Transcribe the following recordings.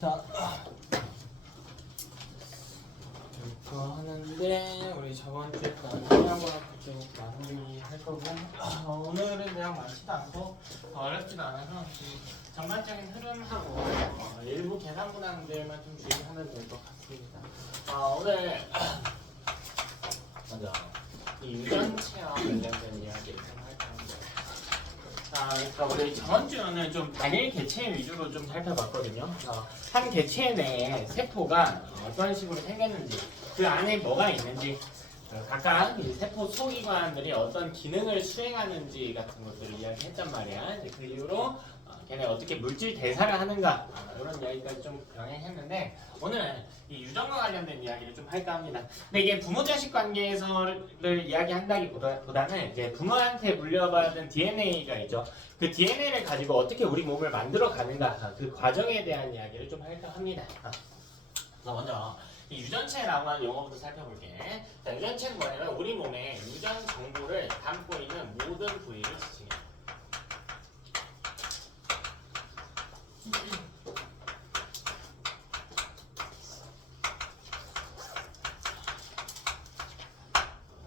자, 이거 하는데 우리 저번 주에 한양과학 쪽 마무리 할 거고 오늘은 그냥 많지도 않고 어렵지도 않아서 전반적인 흐름하고 일부 계산 분항들만 좀 주의하면 될 것 같습니다. 오늘 먼저 이 유전체와 관련된 이야기를 좀 할 건데, 그러니까 우리 저번 주는 좀 단일 개체 위주로 좀 살펴봤거든요. 한 개체 내에 세포가 어떤 식으로 생겼는지, 그 안에 뭐가 있는지, 각각 이 세포 소기관들이 어떤 기능을 수행하는지 같은 것들을 이야기했단 말이야. 이제 그 이후로 걔네 어떻게 물질 대사를 하는가, 이런 이야기까지 좀 병행했는데, 오늘은 이 유전과 관련된 이야기를 좀 할까 합니다. 근데 이게 부모-자식 관계에서를 이야기한다기보다는 이제 부모한테 물려받은 DNA가 있죠. 그 DNA를 가지고 어떻게 우리 몸을 만들어 가는가, 그 과정에 대한 이야기를 좀 할까 합니다. 그래서 먼저 이 유전체라고 하는 용어부터 살펴볼게. 자, 유전체는 뭐냐면 우리 몸에 유전 정보를 담고 있는 모든 부위를 지칭해요.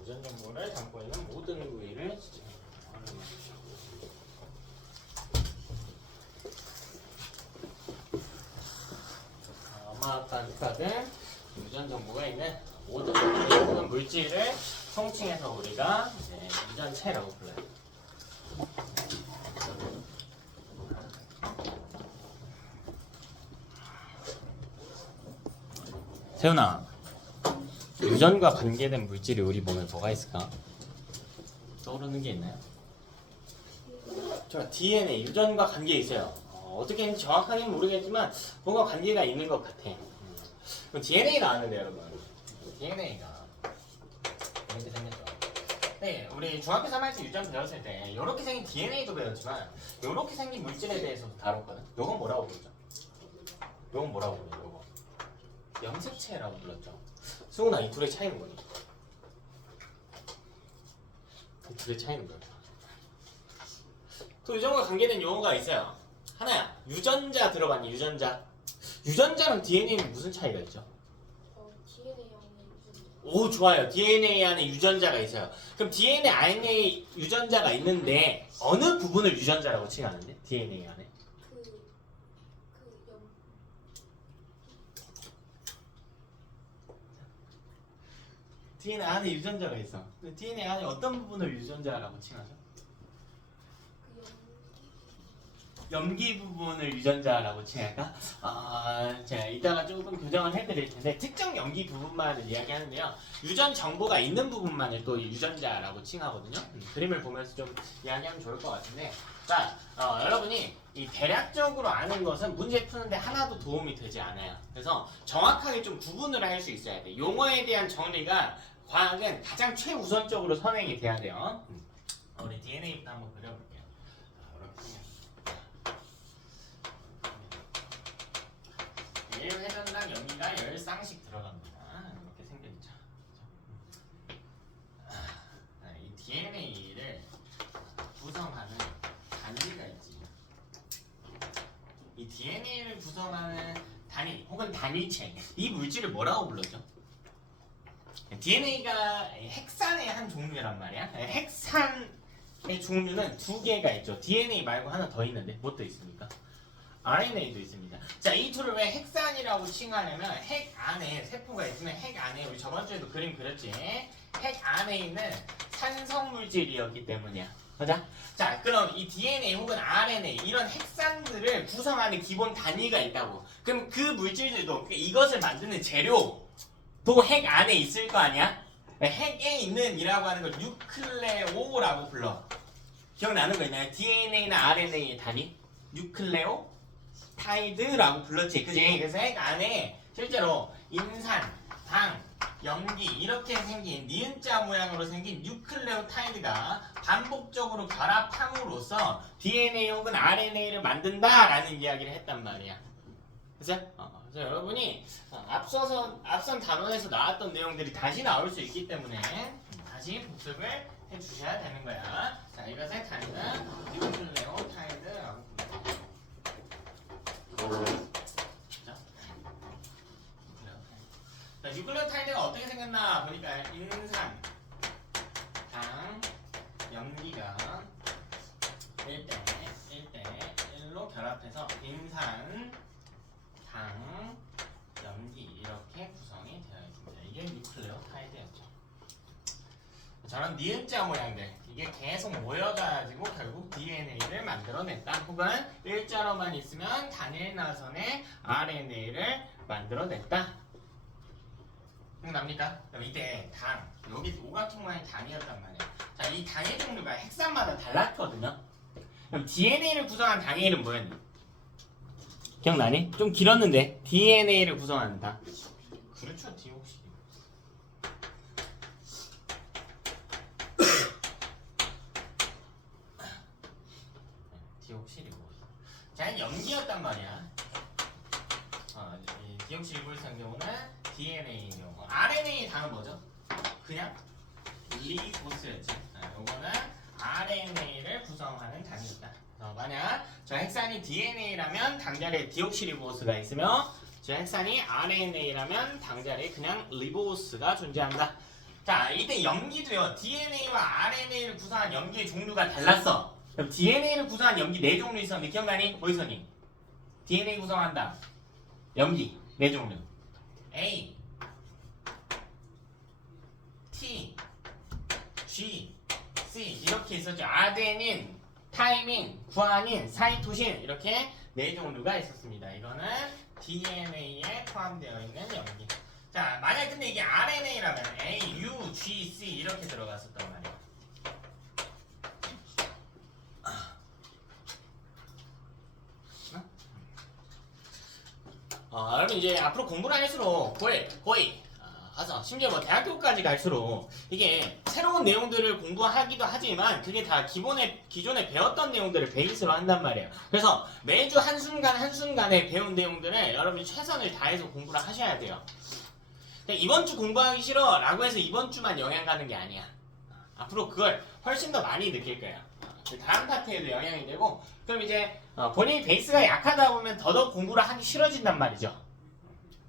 유전 정보를 담고 있는 모든 부위를 지칭해요. 엄마, 아빠, 누가든 유전 정보가 있는 모든 물질을 통칭해서 우리가 유전체라고 불러요. 세훈아, 유전과 관계된 물질이 우리 몸에 뭐가 있을까? 떠오르는 게 있나요? 저 DNA, 유전과 관계 있어요. 어떻게 했는지 정확하게는 모르겠지만 뭔가 관계가 있는 것 같아. DNA가 아는데 여러분, DNA가 이렇게 생겼죠. 네, 우리 중학교 3학년 유전 배웠을 때 이렇게 생긴 DNA도 배웠지만 이렇게 생긴 물질에 대해서 다뤘거든. 요건 뭐라고 부르죠? 요건 뭐라고 부르죠? 요거 염색체라고 불렀죠. 승훈아, 이 둘의 차이는 뭐니? 이 둘의 차이는 뭐야? 또 유전과 관계된 용어가 있어요. 하나야, 유전자 들어봤니? 유전자. 유전자랑 DNA는 무슨 차이가 있죠? DNA 안에 유전자. 오, 좋아요. DNA 안에 유전자가 있어요. 그럼 DNA 안에 유전자가 있는데 어느 부분을 유전자라고 칭하는데? DNA 안에. DNA 안에 유전자가 있어. 근데 DNA 안에 어떤 부분을 유전자라고 칭하죠? 염기 부분을 유전자라고 칭할까? 제가 이따가 조금 교정을 해드릴 텐데 특정 염기 부분만을 이야기하는데요. 유전 정보가 있는 부분만을 또 유전자라고 칭하거든요. 그림을 보면서 좀 이야기하면 좋을 것 같은데, 자, 여러분이 이 대략적으로 아는 것은 문제 푸는데 하나도 도움이 되지 않아요. 그래서 정확하게 좀 구분을 할 수 있어야 돼. 용어에 대한 정리가 과학은 가장 최우선적으로 선행이 돼야 돼요. 우리 DNA부터 한번 그려볼게요. 이렇게 1회전당 염기가 10쌍씩 들어갑니다. 이렇게 생겼죠. 이 DNA를 구성하는 단위가 있지. 이 DNA를 구성하는 단위 혹은 단위체, 이 물질을 뭐라고 불렀죠? DNA가 핵산의 한 종류란 말이야. 핵산의 종류는 두 개가 있죠. DNA 말고 하나 더 있는데 뭐 또 있습니까? RNA도 있습니다. 자, 이 둘을 왜 핵산이라고 칭하냐면 핵 안에 세포가 있으면 핵 안에, 우리 저번 주에도 그림 그렸지? 핵 안에 있는 산성 물질이었기 때문이야. 맞아? 자, 그럼 이 DNA 혹은 RNA 이런 핵산들을 구성하는 기본 단위가 있다고. 그럼 그 물질들도, 이것을 만드는 재료도 핵 안에 있을 거 아니야? 핵에 있는 이라고 하는 걸 뉴클레오라고 불러. 기억나는 거 있나요? DNA나 RNA의 단위? 뉴클레오 타이드라고 불렀지, 그지? 그래서 핵 안에 실제로 인산, 당, 염기 이렇게 생긴 니은자 모양으로 생긴 뉴클레오타이드가 반복적으로 결합함으로써 DNA 혹은 RNA를 만든다라는 이야기를 했단 말이야. 그래서 여러분이 앞선 단원에서 나왔던 내용들이 다시 나올 수 있기 때문에 다시 복습을 해주셔야 되는 거야. 자, 이것의 단위는 뉴클레오타이드라고 불러요. 뉴클레오타이드가 어떻게 생겼나 보니까 인산, 당, 염기가 1대1로 결합해서 인산, 당, 염기 이렇게 구성이 되어 있습니다. 이게 뉴클레오타이드였죠. 저런 니은자 모양들 이게 계속 모여가지고 결국 DNA를 만들어냈다. 혹은 일자로만 있으면 단일 나선의 RNA를 만들어냈다. 기억납니까? 그럼 이때 당, 여기 오각형 모양이 당이었단 말이야. 자, 이 당의 종류가 핵산마다 달랐거든요. 그럼 DNA를 구성한 당의 이름 뭐였니? 기억나니? 좀 길었는데 DNA를 구성하는 당. 그렇죠, 디옥시. 디옥시리보스. 자, 염기였단 말이야. 이 디옥시리보스 같은 경우는 DNA인 경우. RNA 당은 뭐죠? 그냥 리보스였지. 요거는 RNA를 구성하는 당이었다. 만약 저 핵산이 DNA라면 당자리에 디옥시리보스가 있으며 저 핵산이 RNA라면 당자리에 그냥 리보스가 존재한다. 자, 이때 염기도요. DNA와 RNA를 구성한 염기의 종류가 달랐어. 그럼 DNA를 구성한 염기 4종류 있었는데 기억나니? 뭐 있었니? DNA 구성한다. 염기 4종류. A, T, G, C 이렇게 있었죠. 아데닌, 타이민, 구아닌, 사이토신 이렇게 4종류가 있었습니다. 이거는 DNA에 포함되어 있는 염기. 자, 만약 근데 이게 RNA라면 A, U, G, C 이렇게 들어갔었단 말이야. 여러분 이제 앞으로 공부를 할수록 거의 가서 심지어 뭐 대학교까지 갈수록 이게 새로운 내용들을 공부하기도 하지만 그게 다 기존에 배웠던 내용들을 베이스로 한단 말이에요. 그래서 매주 한순간 한순간에 배운 내용들을 여러분이 최선을 다해서 공부를 하셔야 돼요. 이번 주 공부하기 싫어 라고 해서 이번 주만 영향 가는 게 아니야. 앞으로 그걸 훨씬 더 많이 느낄 거야. 그 다음 파트에도 영향이 되고 그럼 이제 본인이 베이스가 약하다 보면 더더욱 공부를 하기 싫어진단 말이죠.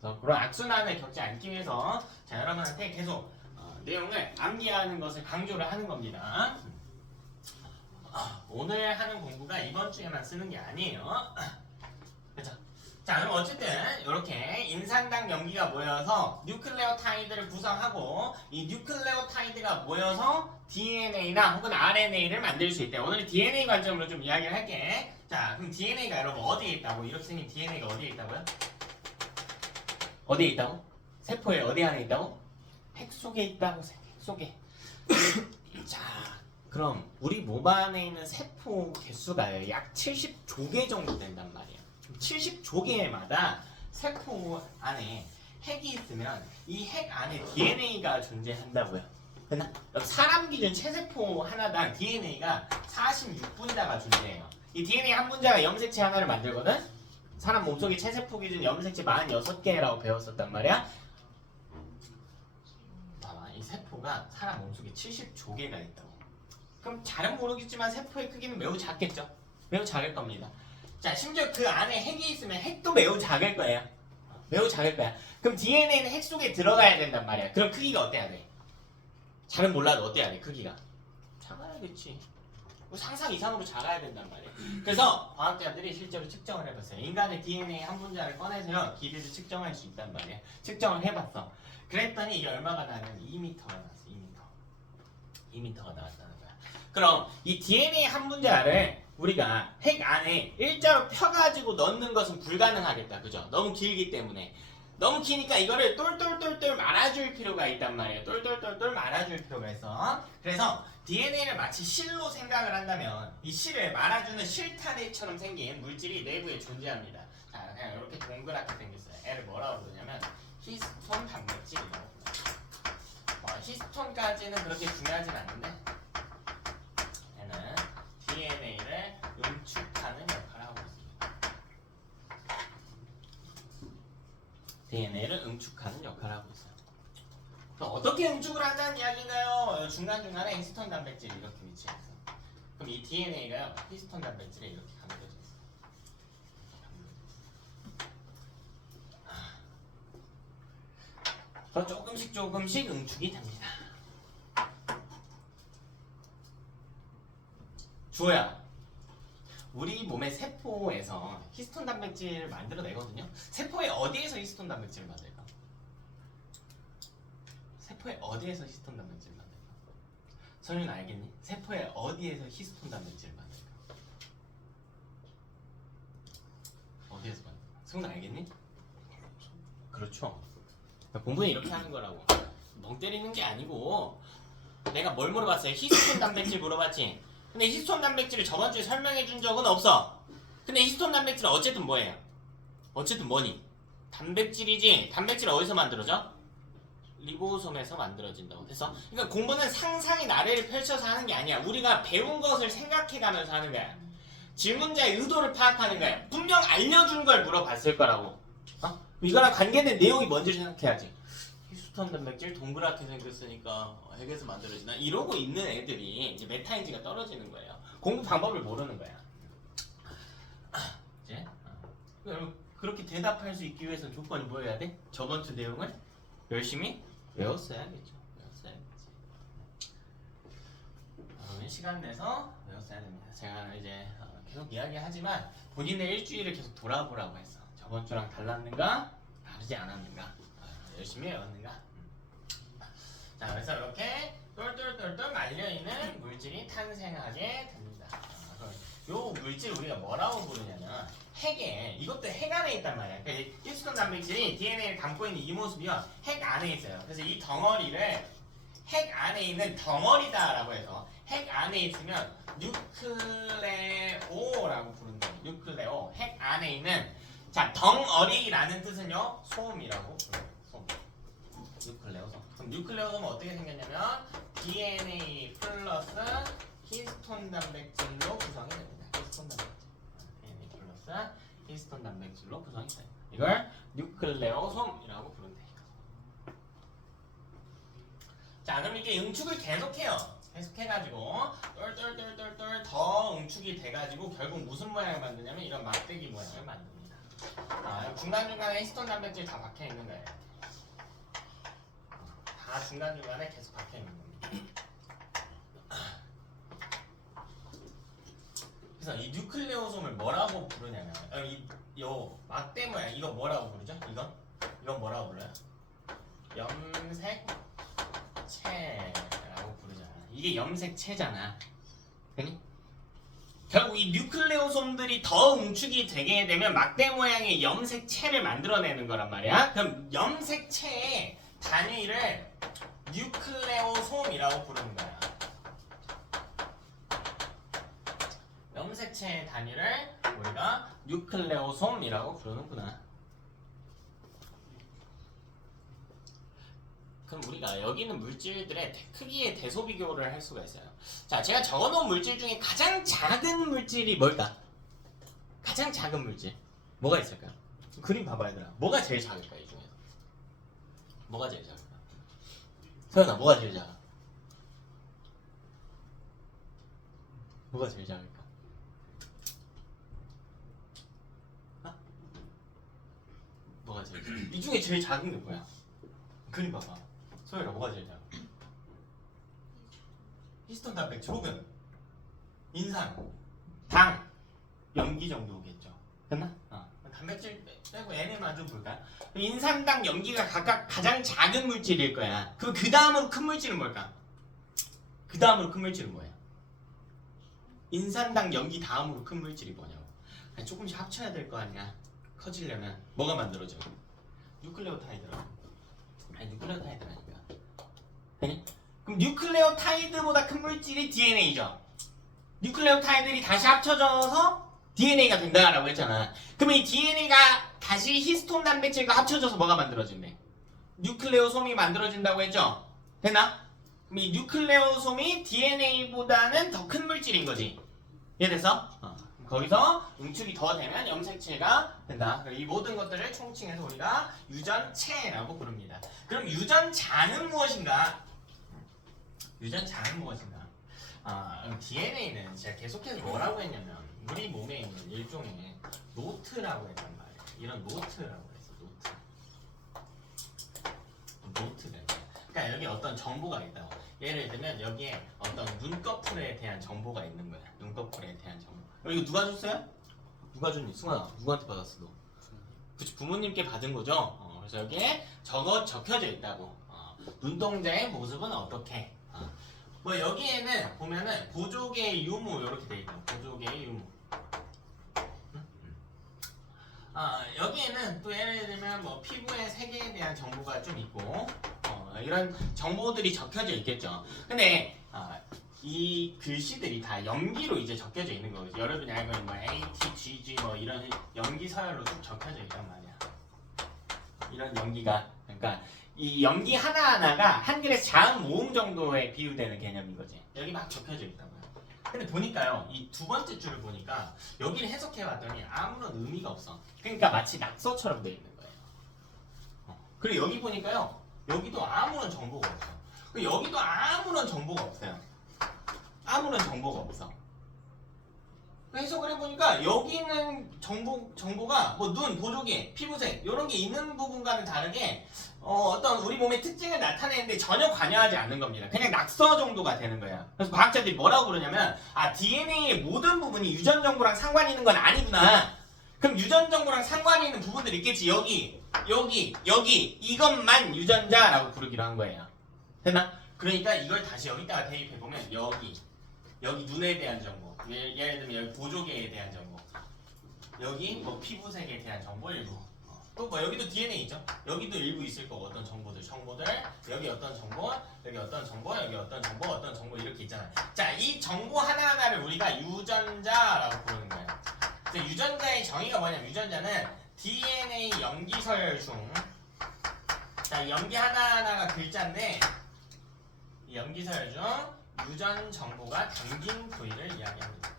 그래서 그런 악순환을 겪지 않기 위해서 자, 여러분한테 계속 내용을 암기하는 것을 강조를 하는 겁니다. 오늘 하는 공부가 이번 주에만 쓰는 게 아니에요. 그렇죠? 자, 그럼 어쨌든 이렇게 인산당 염기가 모여서 뉴클레오타이드를 구성하고 이 뉴클레오타이드가 모여서 DNA나 혹은 RNA를 만들 수 있대. 오늘 DNA 관점으로 좀 이야기를 할게. 자, 그럼 DNA가 여러분 어디에 있다고? 이렇게 생긴 DNA가 어디에 있다고요? 어디에 있다고? 세포에 어디 안에 있다고? 핵 속에 있다고. 핵 속에. 자, 그럼 우리 몸 안에 있는 세포 개수가 약 70조개 정도 된단 말이야. 70조개마다 세포 안에 핵이 있으면 이 핵 안에 DNA가 존재한다고요. 됐나? 사람 기준 체세포 하나당 DNA가 46분자가 존재해요. 이 DNA 한 분자가 염색체 하나를 만들거든? 사람 몸속에 체세포 기준 염색체 46개라고 배웠었단 말이야. 봐봐, 이 세포가 사람 몸속에 70조개가 있다고. 그럼 잘은 모르겠지만 세포의 크기는 매우 작겠죠? 매우 작을 겁니다. 자, 심지어 그 안에 핵이 있으면 핵도 매우 작을 거예요. 매우 작을 거야. 그럼 DNA는 핵 속에 들어가야 된단 말이야. 그럼 크기가 어때야 돼? 잘은 몰라도 어때야 돼? 크기가 작아야겠지. 상상 이상으로 작아야 된단 말이야. 그래서 과학자들이 실제로 측정을 해봤어요. 인간의 DNA 한 분자를 꺼내서 길이를 측정할 수 있단 말이야. 측정을 해봤어. 그랬더니 이게 얼마가 나면 2m가 나왔어. 2m가 나왔다는 거야. 그럼 이 DNA 한 분자를 우리가 핵 안에 일자로 펴가지고 넣는 것은 불가능하겠다. 그죠? 너무 길기 때문에. 너무 기니까 이거를 똘똘똘똘 말아줄 필요가 있단 말이에요. 똘똘똘똘 말아줄 필요가 있어. 그래서 DNA를 마치 실로 생각을 한다면 이 실을 말아주는 실타래처럼 생긴 물질이 내부에 존재합니다. 자, 그냥 이렇게 동그랗게 생겼어요. 얘를 뭐라고 부르냐면 히스톤 단백질이라고 불러요. 히스톤까지는 그렇게 중요하진 않는데 얘는 DNA를 응축하는 역할을 하고 있습니다. DNA를 응축하는 역할을 하고 있어요. 그럼 어떻게 응축을 한다는 이야기인가요? 중간중간에 히스톤 단백질이 이렇게 위치해서. 그럼 이 DNA가요, 히스톤 단백질에 이렇게 감겨져 있어요. 그래서 조금씩 응축이 됩니다. 주호야, 우리 몸의 세포에서 히스톤 단백질을 만들어내거든요. 세포의 어디에서 히스톤 단백질을 만들까? 세포의 어디에서 히스톤 단백질을 만들까? 선윤 알겠니? 세포의 어디에서 히스톤 단백질을 만들까? 어디에서 만들까? 승훈 알겠니? 그렇죠. 공부는 이렇게 하는 거라고. 멍 때리는 게 아니고 내가 뭘 물어봤어요? 히스톤 단백질 물어봤지? 근데 히스톤 단백질을 저번 주에 설명해 준 적은 없어. 근데 히스톤 단백질은 어쨌든 뭐예요? 어쨌든 뭐니? 단백질이지. 단백질은 어디서 만들어져? 리보솜에서 만들어진다고. 됐어? 그러니까 공부는 상상의 나래를 펼쳐서 하는 게 아니야. 우리가 배운 것을 생각해 가면서 하는 거야. 질문자의 의도를 파악하는 거야. 분명 알려준 걸 물어봤을 거라고. 이거랑 관계된 내용이 뭔지 생각해야지. 히스톤 단백질 동그랗게 생겼으니까 핵에서 만들어지나? 이러고 있는 애들이 이제 메타인지가 떨어지는 거예요. 공부 방법을 모르는 거야. 이제 그렇게 대답할 수 있기 위해서는 조건이 뭐여야 돼? 저번 주 내용을 열심히 외웠어야겠죠. 여러분 시간 내서 외웠어야 됩니다. 제가 이제 계속 이야기하지만 본인의 일주일을 계속 돌아보라고 했어. 저번 주랑 달랐는가? 다르지 않았는가? 열심히 외웠는가? 자, 그래서 이렇게 똘똘똘똘 말려있는 물질이 탄생하게 됩니다. 요 물질 우리가 뭐라고 부르냐면 핵에, 이것도 핵 안에 있단 말이야. 그러니까 히스톤 단백질이 DNA를 담고 있는 이 모습이요, 핵 안에 있어요. 그래서 이 덩어리를 핵 안에 있는 덩어리다라고 해서 핵 안에 있으면 뉴클레오라고 부른다. 뉴클레오, 핵 안에 있는, 자, 덩어리라는 뜻은요 솜이라고 불러요. 솜. 뉴클레오솜. 그럼 뉴클레오솜은 어떻게 생겼냐면 DNA 플러스 히스톤 단백질로 구성이 됩니다. 히스톤 단백질. DNA 플러스 히스톤 단백질로 구성이 돼요. 이걸 뉴클레오솜이라고 부른대요. 자, 그럼 이게 응축을 계속해요. 계속해가지고 똘똘똘똘똘 더 응축이 돼가지고 결국 무슨 모양을 만드냐면 이런 막대기 모양을 만듭니다. 중간중간에 히스톤 단백질 다 박혀있는 거예요. 다 중간중간에 계속 박혀있는 겁니다. 그래서 이 뉴클레오솜을 뭐라고 부르냐면 요 막대 모양 이거 뭐라고 부르죠? 이건 뭐라고 불러요? 염색체라고 부르잖아. 이게 염색체잖아. 그니? 결국 이 뉴클레오솜들이 더 응축이 되게 되면 막대 모양의 염색체를 만들어내는 거란 말이야. 그럼 염색체의 단위를 뉴클레오솜이라고 부르는 거야. 염색체의 단위를 우리가 뉴클레오솜이라고 부르는구나. 그럼 우리가 여기 있는 물질들의 크기의 대소 비교를 할 수가 있어요. 자, 제가 적어놓은 물질 중에 가장 작은 물질이 뭘까? 가장 작은 물질 뭐가 있을까요? 그림 봐봐 얘들아. 뭐가 제일 작을까 이 중에서? 뭐가 제일 작을까? 서연아, 뭐가 제일 작아? 뭐가 제일 작을까? 뭐가 제일 작아? 이 중에 제일 작은 게 뭐야? 그림 봐봐. 소연아, 뭐가 제일 작아? 히스톤 단백질 혹은 인산, 당, 염기 정도겠죠. 됐나? 단백질 빼고 얘네만 좀 볼까요? 인산, 당, 염기가 각각 가장 작은 물질일 거야. 그럼 그 다음으로 큰 물질은 뭘까? 그 다음으로 큰 물질은 뭐야? 인산, 당, 염기 다음으로 큰 물질이 뭐냐고. 아니, 조금씩 합쳐야 될 거 아니야. 커지려면 뭐가 만들어져? 뉴클레오타이드라고. 아니, 뉴클레오타이드라니까. 되니? 그럼 뉴클레오타이드보다 큰 물질이 DNA죠. 뉴클레오타이드들이 다시 합쳐져서 DNA가 된다라고 했잖아. 그럼 이 DNA가 다시 히스톤 단백질과 합쳐져서 뭐가 만들어진대? 뉴클레오솜이 만들어진다고 했죠? 됐나? 그럼 이 뉴클레오솜이 DNA보다는 더 큰 물질인 거지. 이해됐어? 거기서 응축이 더 되면 염색체가 된다. 이 모든 것들을 총칭해서 우리가 유전체라고 부릅니다. 그럼 유전자는 무엇인가? 유전자는 무엇인가? DNA는 제가 계속해서 뭐라고 했냐면 우리 몸에 있는 일종의 노트라고 했단 말이에요. 이런 노트라고 했어. 여기 어떤 정보가 있다고. 예를 들면 여기에 어떤 눈꺼풀에 대한 정보가 있는 거야. 눈꺼풀에 대한 정보. 이거 누가 줬어요? 누가 줬니? 승환아, 누구한테 받았어 너? 그치, 부모님께 받은 거죠. 그래서 여기에 적혀져 있다고. 눈동자의 모습은 어떻게? 뭐 여기에는 보면은 보조개의 유무 이렇게 돼 있다. 보조개의 유무. 여기에는 또 예를 들면 뭐 피부의 색에 대한 정보가 좀 있고 이런 정보들이 적혀져 있겠죠. 근데 이 글씨들이 다 연기로 이제 적혀져 있는 거죠. 여러분이 알고 있는 뭐 A, T, G, G 뭐 이런 연기 서열로 쭉 적혀져 있단 말이야. 이런 연기가 그러니까 이 연기 하나하나가 한글의 자음 모음 정도에 비유되는 개념인 거지. 여기 막 적혀져 있단 말이야. 근데 보니까요, 이 두 번째 줄을 보니까 여기를 해석해 봤더니 아무런 의미가 없어. 그러니까 마치 낙서처럼 돼 있는 거예요. 그리고 여기 보니까요, 여기도 아무런 정보가 없어. 그리고 여기도 아무런 정보가 없어요. 아무런 정보가 없어. 해석을 해보니까 여기 있는 정보가 뭐 눈, 보조개, 피부색 이런 게 있는 부분과는 다르게 어떤 우리 몸의 특징을 나타내는데 전혀 관여하지 않는 겁니다. 그냥 낙서 정도가 되는 거예요. 그래서 과학자들이 뭐라고 그러냐면 DNA의 모든 부분이 유전 정보랑 상관이 있는 건 아니구나. 그럼 유전 정보랑 상관이 있는 부분들이 있겠지. 여기 이것만 유전자라고 부르기로 한 거예요. 됐나? 그러니까 이걸 다시 여기다가 대입해 보면 여기 눈에 대한 정보, 예를 들면 여기 보조개에 대한 정보, 여기 뭐 피부색에 대한 정보 일부, 또 뭐 여기도 DNA 있죠. 여기도 일부 있을 거고 어떤 정보들, 여기 어떤 정보, 여기 어떤 정보, 여기 어떤 정보 이렇게 있잖아요. 자, 이 정보 하나하나를 우리가 유전자라고 부르는 거예요. 그래서 유전자의 정의가 뭐냐면 유전자는 DNA 염기서열 중, 자, 염기 하나하나가 글자인데 이 염기서열 중 유전 정보가 담긴 부위를 이야기합니다.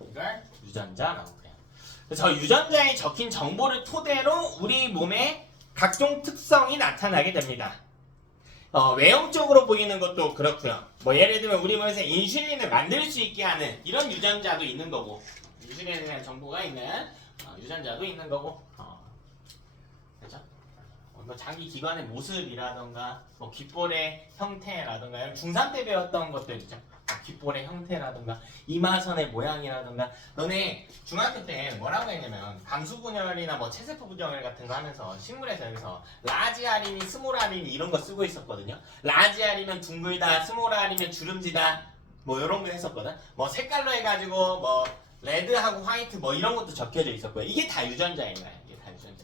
이걸 유전자라고 그래요. 그래서 유전자에 적힌 정보를 토대로 우리 몸의 각종 특성이 나타나게 됩니다. 외형적으로 보이는 것도 그렇고요. 뭐 예를 들면 우리 몸에서 인슐린을 만들 수 있게 하는 이런 유전자도 있는 거고, 인슐린에 대한 정보가 있는 유전자도 있는 거고, 그렇죠? 뭐 자기 기관의 모습이라던가, 뭐 귓볼의 형태라던가, 중3 때 배웠던 것들 있죠. 귓볼의 형태라던가, 이마선의 모양이라던가. 너네 중학교 때 뭐라고 했냐면 강수분열이나 뭐 체세포 부정열 같은 거 하면서 식물에서 여기서 라지 알이니 스몰 알이니 이런 거 쓰고 있었거든요. 라지 알이면 둥글다, 스몰 알이면 주름지다, 뭐 이런 거 했었거든. 뭐 색깔로 해가지고 뭐 레드하고 화이트 뭐 이런 것도 적혀져 있었고요. 이게 다 유전자인 거야. 이게 다 유전자인 거야.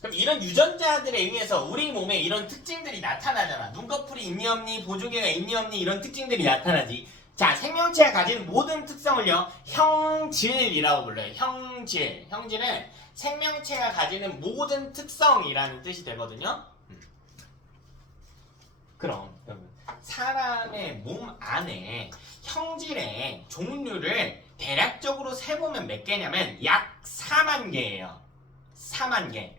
그럼 이런 유전자들에 의해서 우리 몸에 이런 특징들이 나타나잖아. 눈꺼풀이 있니 없니, 보조개가 있니 없니 이런 특징들이 나타나지. 자, 생명체가 가진 모든 특성을요 형질이라고 불러요. 형질은 생명체가 가지는 모든 특성이라는 뜻이 되거든요. 그럼 사람의 몸 안에 형질의 종류를 대략적으로 세보면 몇 개냐면 약 4만 개예요. 4만 개.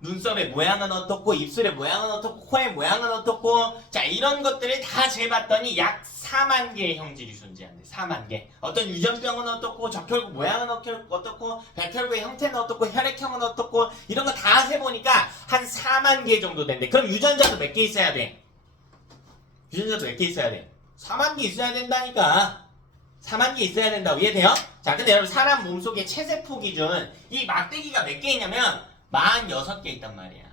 눈썹의 모양은 어떻고, 입술의 모양은 어떻고, 코의 모양은 어떻고, 자, 이런 것들을 다 재봤더니 약 4만 개의 형질이 존재한대. 4만 개. 어떤 유전병은 어떻고, 적혈구 모양은 어떻고, 백혈구의 형태는 어떻고, 혈액형은 어떻고, 이런 거 다 세보니까 한 4만 개 정도 된대. 그럼 유전자도 몇 개 있어야 돼? 유전자도 몇 개 있어야 돼? 4만 개 있어야 된다니까. 4만 개 있어야 된다고. 이해돼요? 자, 근데 여러분 사람 몸속에 체세포 기준 이 막대기가 몇 개 있냐면 46개 있단 말이야.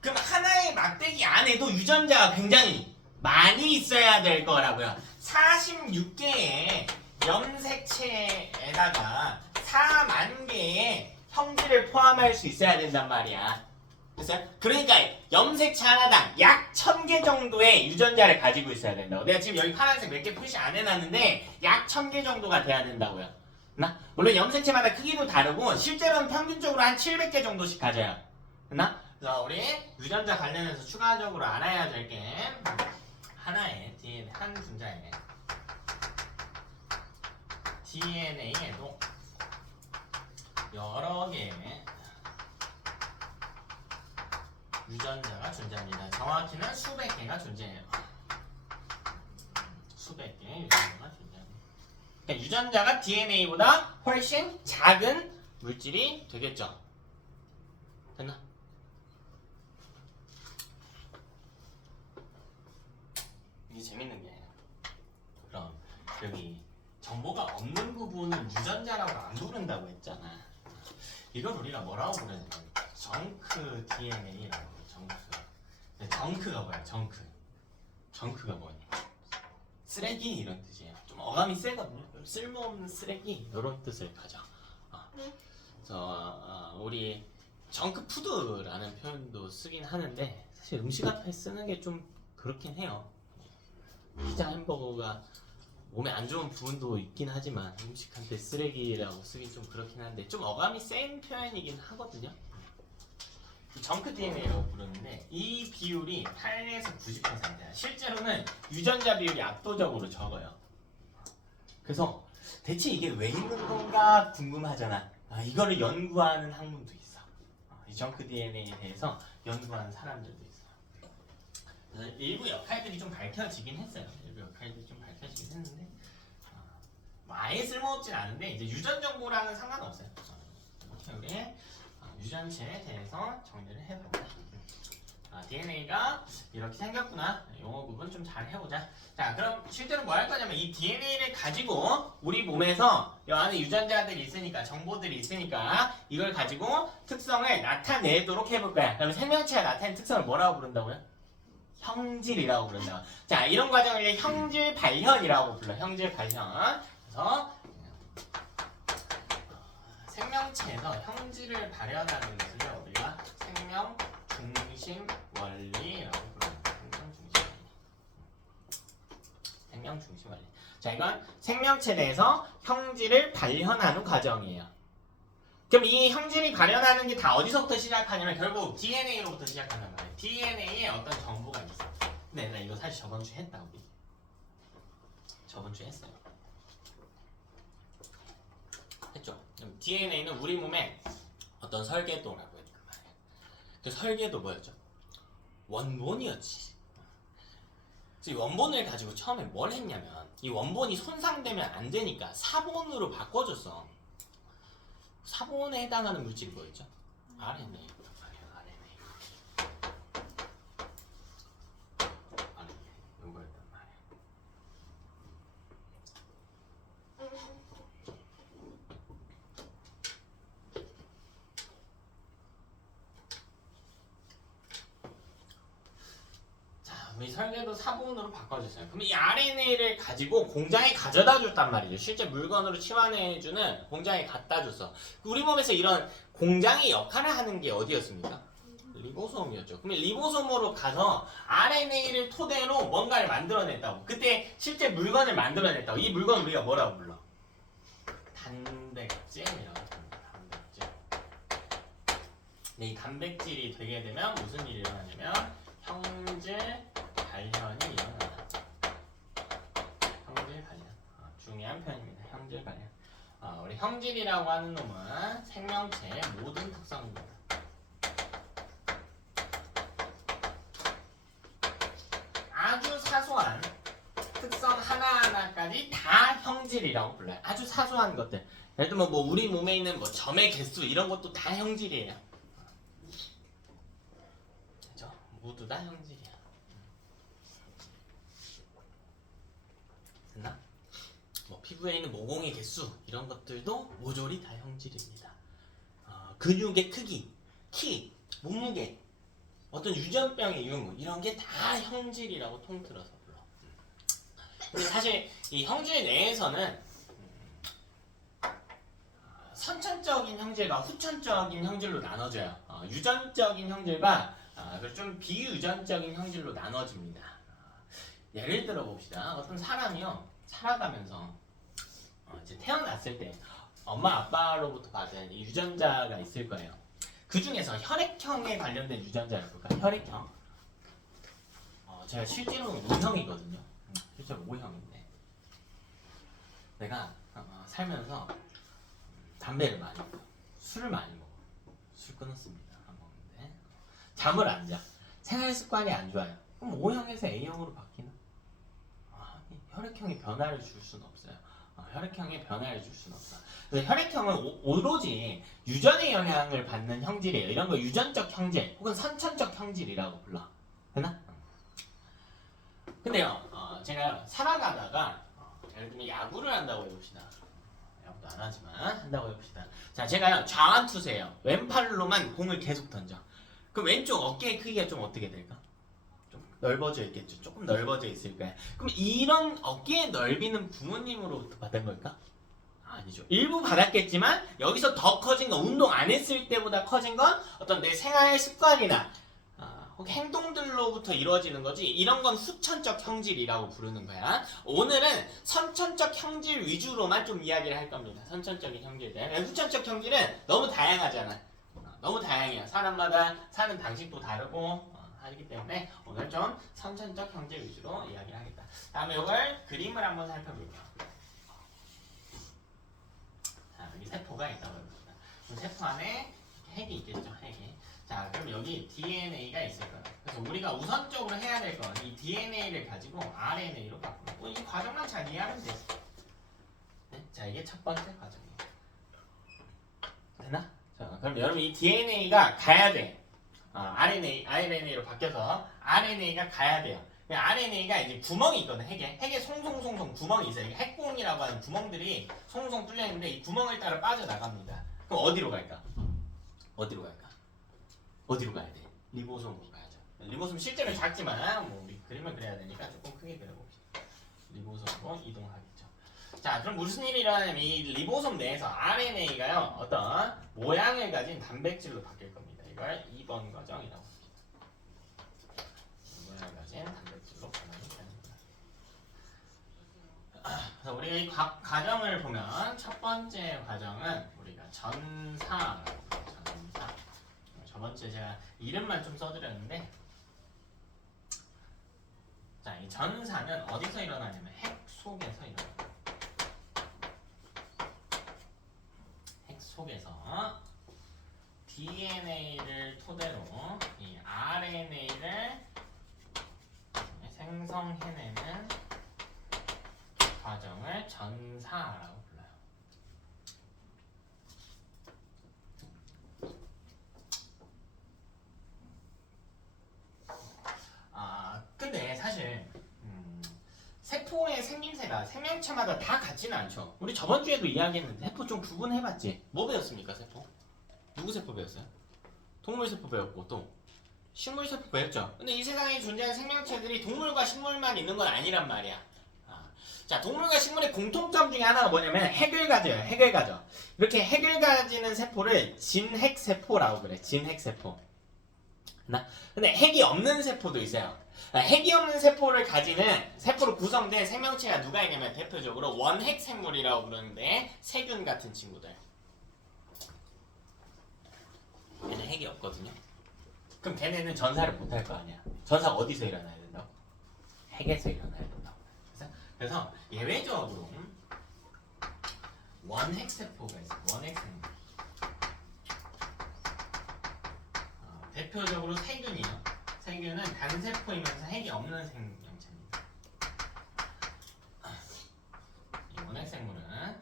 그럼 하나의 막대기 안에도 유전자가 굉장히 많이 있어야 될 거라고요. 46개의 염색체에다가 4만 개의 형질을 포함할 수 있어야 된단 말이야. 됐어요? 그러니까 염색체 하나당 약 1000개 정도의 유전자를 가지고 있어야 된다고. 내가 지금 여기 파란색 몇 개 표시 안 해놨는데 약 1000개 정도가 돼야 된다고요. 물론 염색체마다 크기도 다르고 실제로는 평균적으로 한 700개 정도씩 가져요. 됐나? 그래서 우리 유전자 관련해서 추가적으로 알아야 될 게 하나의 DNA, 한 분자의 DNA에도 여러 개의 유전자가 존재합니다. 정확히는 수백 개가 존재해요. 수백 개의 유전자가 존재합니다. 그러니까 유전자가 DNA보다 훨씬 작은 물질이 되겠죠. 됐나? 이게 재밌는 게 그럼 여기 정보가 없는 부분은 유전자라고 안 부른다고 했잖아. 이걸 우리가 뭐라고 부르냐면 정크 DNA라고 해요. 정크. 근데 정크가 뭐야? 정크가 뭐냐? 쓰레기 이런 뜻이에요. 좀 어감이 세거든요. 쓸모없는 쓰레기 이런 뜻을 가져. 그래서 우리 정크 푸드라는 표현도 쓰긴 하는데 사실 음식 앞에 쓰는 게 좀 그렇긴 해요. 피자, 햄버거가 몸에 안 좋은 부분도 있긴 하지만 음식한테 쓰레기라고 쓰긴 좀 그렇긴 한데 좀 어감이 센 표현이긴 하거든요. 정크 DNA라고 부르는데 이 비율이 8에서 90%야. 실제로는 유전자 비율이 압도적으로 적어요. 그래서 대체 이게 왜 있는 건가 궁금하잖아. 이거를 연구하는 학문도 있어. 이 정크 DNA에 대해서 연구하는 사람들도 있어. 일부 역할들이 좀 밝혀지긴 했어요. 일부 역할들이 좀 밝혀지긴 했는데 뭐 아예 쓸모없진 않은데 이제 유전 정보랑은 상관없어요. 이렇게 우리 유전체에 대해서 정리를 해보자. DNA가 이렇게 생겼구나. 용어 구분 좀 잘 해보자. 자, 그럼 실제로 뭐 할 거냐면 이 DNA를 가지고 우리 몸에서 이 안에 유전자들이 있으니까 정보들이 있으니까 이걸 가지고 특성을 나타내도록 해볼 거야. 그럼 생명체가 나타낸 특성을 뭐라고 부른다고요? 형질이라고 부른다. 자, 이런 과정을 형질 발현이라고 불러. 형질 발현. 그래서 생명체에서 형질을 발현하는 것을 우리가 생명 중심 원리라고 부릅니다. 생명 중심 원리. 자, 이건 생명체 내에서 형질을 발현하는 과정이에요. 그럼 이 형질이 발현하는 게 다 어디서부터 시작하냐면 결국 DNA로부터 시작한단 말이에요. DNA에 어떤 정보가 있어. 근데 나 이거 사실 저번 주에 했다 우리. 저번 주에 했어요. 했죠. 그럼 DNA는 우리 몸에 어떤 설계도라고 했단 말이에요. 그 설계도 뭐였죠? 원본이었지. 그래서 이 원본을 가지고 처음에 뭘 했냐면 이 원본이 손상되면 안 되니까 사본으로 바꿔줬어. 사본에 해당하는 물질이 뭐였죠? RNA. 요거였단 말이야. 자, 우리 설계도 사본으로 바꿔줬어요. 그럼 이 RNA를 가지고 공장에 가져다 줬단 말이죠. 실제 물건으로 치환해주는 공장에 갖다 줬어. 우리 몸에서 이런 공장의 역할을 하는 게 어디였습니까? 리보솜이었죠. 그러면 리보솜으로 가서 RNA를 토대로 뭔가를 만들어냈다고. 그때 실제 물건을 만들어냈다고. 이 물건 우리가 뭐라고 불러? 단백질이라고 부릅니다. 단백질. 네, 이 단백질이 되게 되면 무슨 일이 일어나냐면 형질 발현이 일어나요. 형질 발현. 중요한 표현입니다. 형질 발현. 우리 형질이라고 하는 놈은 생명체의 모든 특성입니다. 아주 사소한 특성 하나하나까지 다 형질이라고 불러요. 아주 사소한 것들. 예를 들면 뭐 우리 몸에 있는 뭐 점의 개수 이런 것도 다 형질이에요. 그죠? 모두 다 형질이야. 됐나? 뭐 피부에 있는 모공의 개수 이런 것들도 모조리 다 형질입니다. 근육의 크기, 키, 몸무게, 어떤 유전병의 유무 이런 게 다 형질이라고 통틀어서 불러. 근데 사실 이 형질 내에서는 선천적인 형질과 후천적인 형질로 나눠져요. 유전적인 형질과 그리고 좀 비유전적인 형질로 나눠집니다. 예를 들어 봅시다. 어떤 사람이요 살아가면서 이제 태어났을 때 엄마 아빠로부터 받은 이 유전자가 있을 거예요. 그 중에서 혈액형에 관련된 유전자를 볼까요? 혈액형. 제가 실제로는 O형이거든요. 실제로 O형인데 내가 살면서 담배를 많이 먹어요. 술을 많이 먹어요. 술 끊었습니다. 안 먹는데 잠을 안 자. 생활 습관이 안 좋아요. 그럼 O형에서 A형으로 바뀌나? 혈액형이 변화를 줄 수는 없어요. 혈액형에 변화를 줄 수는 없어. 그래서 혈액형은 오로지 유전의 영향을 받는 형질이에요. 이런 거 유전적 형질 혹은 선천적 형질이라고 불러. 되나? 근데요, 제가 살아가다가 예를 들면 야구를 한다고 해봅시다. 야구도 안 하지만 한다고 해봅시다. 자, 제가요 좌완투세요. 왼팔로만 공을 계속 던져. 그럼 왼쪽 어깨의 크기가 좀 어떻게 될까? 좀 넓어져 있겠죠. 조금 넓어져 있을 거야. 그럼 이런 어깨의 넓이는 부모님으로부터 받은 걸까? 아니죠. 일부 받았겠지만 여기서 더 커진 건 운동 안 했을 때보다 커진 건 어떤 내 생활 습관이나 혹은 행동들로부터 이루어지는 거지. 이런 건 후천적 형질이라고 부르는 거야. 오늘은 선천적 형질 위주로만 좀 이야기를 할 겁니다. 선천적인 형질들. 후천적 형질은 너무 다양하잖아. 너무 다양해요. 사람마다 사는 방식도 다르고 하기 때문에 오늘 좀 선천적 형질 위주로 이야기를 하겠다. 다음에 이걸 그림을 한번 살펴볼게요. 자, 여기 세포가 있다고 합니다. 세포 안에 핵이 있겠죠. 핵이. 자, 그럼 여기 DNA가 있을 거예요. 그래서 우리가 우선적으로 해야 될 건 이 DNA를 가지고 RNA로 바꾸고 이 과정만 잘 이해하면 돼요. 네? 자, 이게 첫 번째 과정이에요. 되나? 자, 그럼 여러분 이 DNA가 가야 돼. RNA로 바뀌어서 RNA가 가야 돼요. RNA가 이제 구멍이 있거든, 핵에 송송송송 구멍이 있어요. 핵공이라고 하는 구멍들이 송송 뚫려 있는데 이 구멍을 따라 빠져나갑니다. 그럼 어디로 갈까? 어디로 갈까? 어디로 가야 돼? 리보솜으로 가야죠. 리보솜 실제로 작지만 뭐 우리 그림을 그려야 되니까 조금 크게 그려봅시다. 리보솜으로 이동하겠죠. 자, 그럼 무슨 일이 일어나냐면 이 리보솜 내에서 RNA가요 어떤 모양을 가진 단백질로 바뀔 겁니다. 이걸 2번 과정이라고 합니다. 모양을 가진 단백질로 변하게 됩니다. 그래서 우리가 이 과정을 보면 첫 번째 과정은 우리가 전사라고 해요. 전사. 저번주에 제가 이름만 좀 써드렸는데, 자, 이 전사는 어디서 일어나냐면 핵 속에서 일어납니다. 핵 속에서 DNA를 토대로 이 RNA를 생성해내는 과정을 전사라고 불러요. 근데 사실 세포의 생김새가 생명체마다 다 같지는 않죠. 우리 저번 주에도 이야기했는데 세포 좀 구분해봤지. 뭐 배웠습니까, 세포? 누구 세포 배웠어요? 동물 세포 배웠고 또 식물 세포 배웠죠. 근데 이 세상에 존재하는 생명체들이 동물과 식물만 있는 건 아니란 말이야. 자, 동물과 식물의 공통점 중에 하나가 뭐냐면 핵을 가져요. 핵을 가져. 이렇게 핵을 가지는 세포를 진핵세포라고 그래. 진핵세포. 근데 핵이 없는 세포도 있어요. 핵이 없는 세포를 가지는 세포로 구성된 생명체가 누가 있냐면 대표적으로 원핵 생물이라고 부르는데 세균 같은 친구들. 얘는 핵이 없거든요. 그럼 걔네는 전사를 못할 거 아니야. 전사가 어디서 일어나야 된다고? 핵에서 일어나야 된다고. 그래서 예외적으로 원핵 세포가 있어요. 원핵 생물. 대표적으로 세균이요. 세균은 단세포이면서 핵이 없는 생명체입니다. 이 원핵 생물은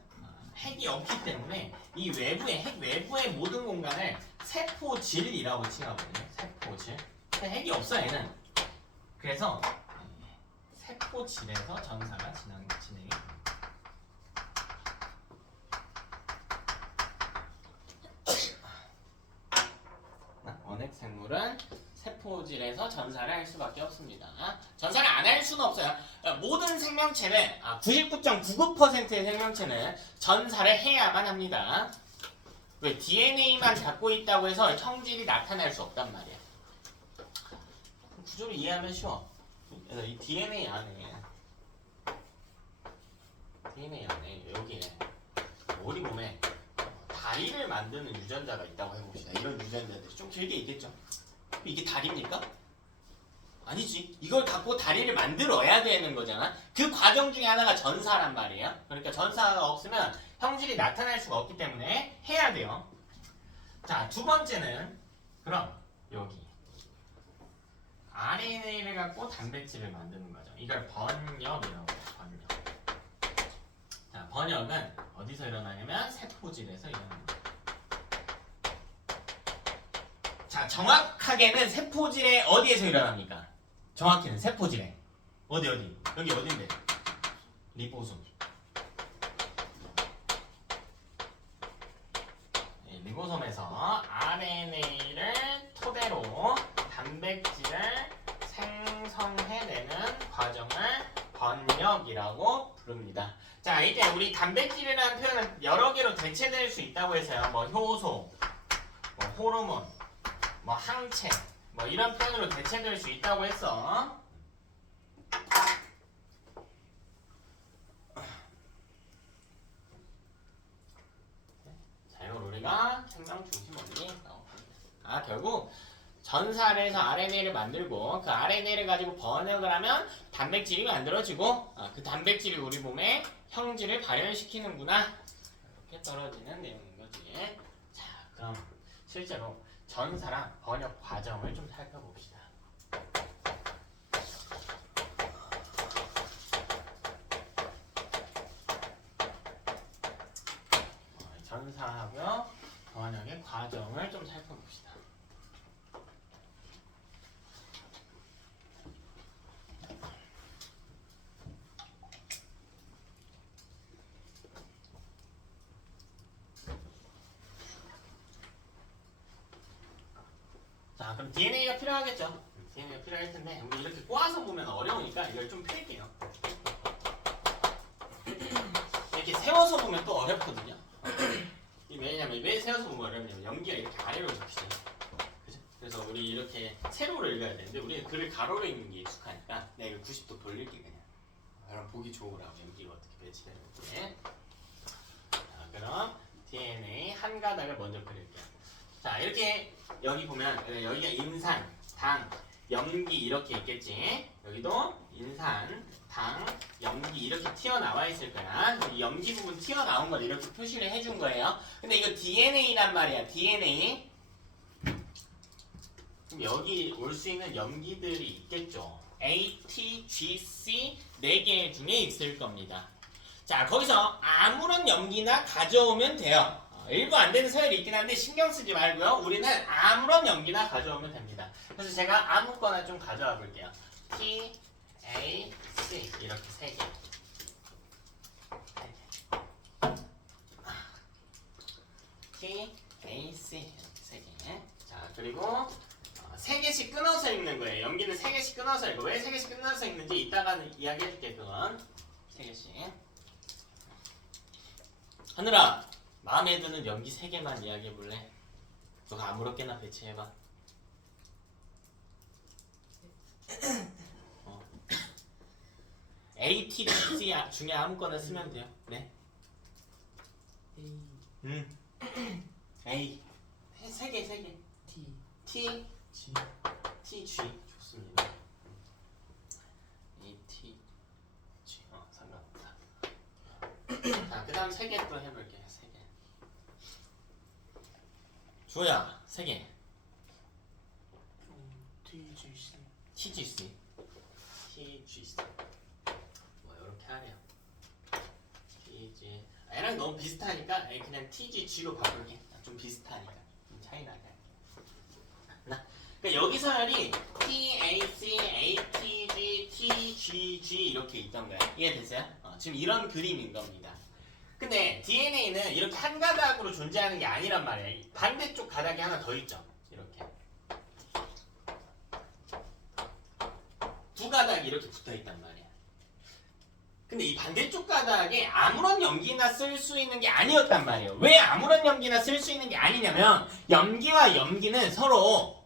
핵이 없기 때문에 이 외부의 핵 외부의 모든 공간을 세포질이라고 칭하거든요. 세포질. 근데 핵이 없어 얘는. 그래서 세포질에서 전사가 진행이 됩니다. 원핵 생물은 세포질에서 전사를 할 수밖에 없습니다. 전사를 안 할 수는 없어요. 모든 생명체는 99.99%의 생명체는 전사를 해야만 합니다. 왜? DNA만 갖고 있다고 해서 형질이 나타날 수 없단 말이야. 구조를 이해하면 쉬워. 그래서 이 DNA 안에 여기에 우리 몸에 다리를 만드는 유전자가 있다고 해봅시다. 이런 유전자들이 좀 길게 있겠죠. 이게 다리입니까? 아니지. 이걸 갖고 다리를 만들어야 되는 거잖아. 그 과정 중에 하나가 전사란 말이에요. 그러니까 전사가 없으면 형질이 나타날 수가 없기 때문에 해야 돼요. 자, 두 번째는 그럼 여기 RNA를 갖고 단백질을 만드는 거죠. 이걸 번역이라고 해요. 번역. 자, 번역은 어디서 일어나냐면 세포질에서 일어납니다. 자, 정확하게는 세포질에 어디에서 일어납니까? 정확히는 세포질에 어디 여기 어딘데? 리보솜. 네, 리보솜에서 RNA를 토대로 단백질을 생성해내는 과정을 번역이라고 부릅니다. 자, 이제 우리 단백질이라는 표현은 여러 개로 대체될 수 있다고 해서요. 뭐 효소, 뭐 호르몬, 뭐 항체, 뭐 이런 표현으로 대체될 수 있다고 했어. 자, 이걸 우리가 생명 중심 원리. 결국 전사를 해서 RNA를 만들고 그 RNA를 가지고 번역을 하면 단백질이 만들어지고 그 단백질이 우리 몸에 형질을 발현시키는구나. 이렇게 떨어지는 내용인 거지. 자, 그럼 실제로 전사랑 번역 과정을 좀 살펴봅시다. 전사하고 번역의 과정을 좀 살펴봅시다. 자, 그럼 DNA가 필요하겠죠? DNA가 필요할 텐데 우리 이렇게 꼬아서 보면 어려우니까 이걸 좀 펼게요. 이렇게 세워서 보면 또 어렵거든요. 왜냐면 왜 세워서 보면 어렵냐면 연기가 이렇게 아래로 적히죠. 그죠? 그래서 우리 이렇게 세로로 읽어야 되는데 우리는 글을 가로로 읽는 게 익숙하니까 내가 이거 90도 돌릴게 그냥. 그럼 보기 좋으라고 연기가 어떻게 배치되는지. 자, 그럼 DNA 한 가닥을 먼저 그릴게요. 자, 이렇게 여기 보면 여기가 인산, 당, 염기 이렇게 있겠지. 여기도 인산, 당, 염기 이렇게 튀어나와 있을 거야. 이 염기 부분 튀어나온 걸 이렇게 표시를 해준 거예요. 근데 이거 DNA란 말이야. DNA. 그럼 여기 올 수 있는 염기들이 있겠죠. A, T, G, C 4개 중에 있을 겁니다. 자, 거기서 아무런 염기나 가져오면 돼요. 일부 안 되는 서열이 있긴 한데 신경 쓰지 말고요. 우리는 아무런 염기나 가져오면 됩니다. 그래서 제가 아무거나 좀 가져와 볼게요. T, A, C 이렇게 3개. T, A, C 이렇게 3개. 자, 그리고 3개씩 끊어서 읽는 거예요. 염기는 3개씩 끊어서 읽고 왜 3개씩 끊어서 읽는지 이따가는 이야기해 줄게. 그건 3개씩. 하늘아, 마음에 드는 연기 3개만 이야기해 볼래? 너가 아무렇게나 배치해봐. A, T, C 중에 아무거나 쓰면 돼요. 네. A. 3개. T, G. T, G. 좋습니다. A, T, G. 상관없다. 자, 그 다음 3개 또 해볼게요. 3개. 주호야, 3개. TGC. TGC. TGC. 뭐 이렇게 하래요. TG. 얘랑 너무 비슷하니까 그냥 TGG로 바꿀게. 좀 비슷하니까. 좀 차이 나게. 그러니까 여기 서열이 TAC, ATG, TGG 이렇게 있던 거야. 이해됐어요? 지금 이런 그림인 겁니다. 근데 DNA는 이렇게 한 가닥으로 존재하는 게 아니란 말이에요. 반대쪽 가닥이 하나 더 있죠. 이렇게. 2가닥이 이렇게 붙어 있단 말이야. 근데 이 반대쪽 가닥에 아무런 염기나 쓸 수 있는 게 아니었단 말이에요. 왜 아무런 염기나 쓸 수 있는 게 아니냐면 염기와 염기는 서로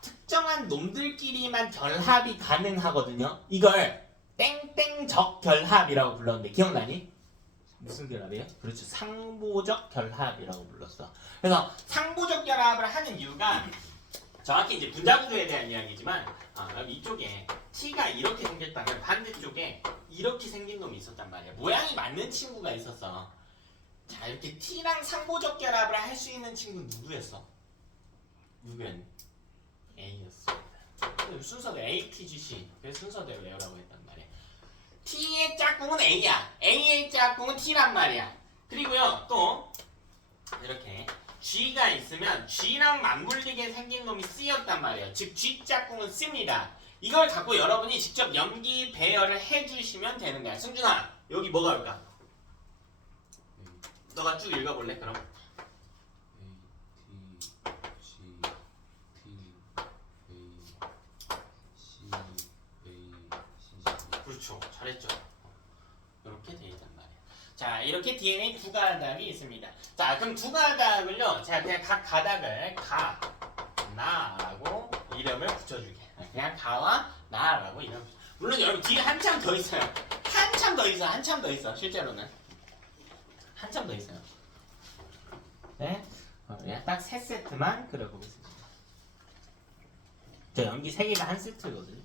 특정한 놈들끼리만 결합이 가능하거든요. 이걸 땡땡적 결합이라고 불렀는데 기억나니? 무슨 결합이에요? 그렇죠. 상보적 결합이라고 불렀어. 그래서 상보적 결합을 하는 이유가 정확히 이제 분자구조에 대한 이야기지만 이쪽에 T가 이렇게 생겼다면 반대쪽에 이렇게 생긴 놈이 있었단 말이야. 모양이 맞는 친구가 있었어. 자, 이렇게 T랑 상보적 결합을 할 수 있는 친구는 누구였어? 누구였니? A였습니다. 순서가 A, T, G, C. 그래서 순서대로 외우라고 했단 말이야. T의 짝꿍은 A야. A의 짝꿍은 T란 말이야. 그리고요 또 이렇게 G가 있으면 G랑 맞물리게 생긴 놈이 C였단 말이에요. 즉 G 짝꿍은 C입니다. 이걸 갖고 여러분이 직접 염기 배열을 해주시면 되는 거야. 승준아 여기 뭐가 올까? 너가 쭉 읽어볼래 그럼? 그렇죠. 잘했죠. 이렇게 돼 있단 말이에요. 자, 이렇게 DNA 두 가닥이 있습니다. 자, 그럼 두 가닥을요. 제가 그냥 각 가닥을 가, 나라고 이름을 붙여주게. 그냥 가와 나라고 이름. 물론 여러분 뒤에 한참 더 있어요. 한참 더 있어. 한참 더 있어. 실제로는 한참 더 있어요. 네, 그냥 딱 세 세트만 그려보겠습니다. 저 연기 세 개가 한 세트거든요.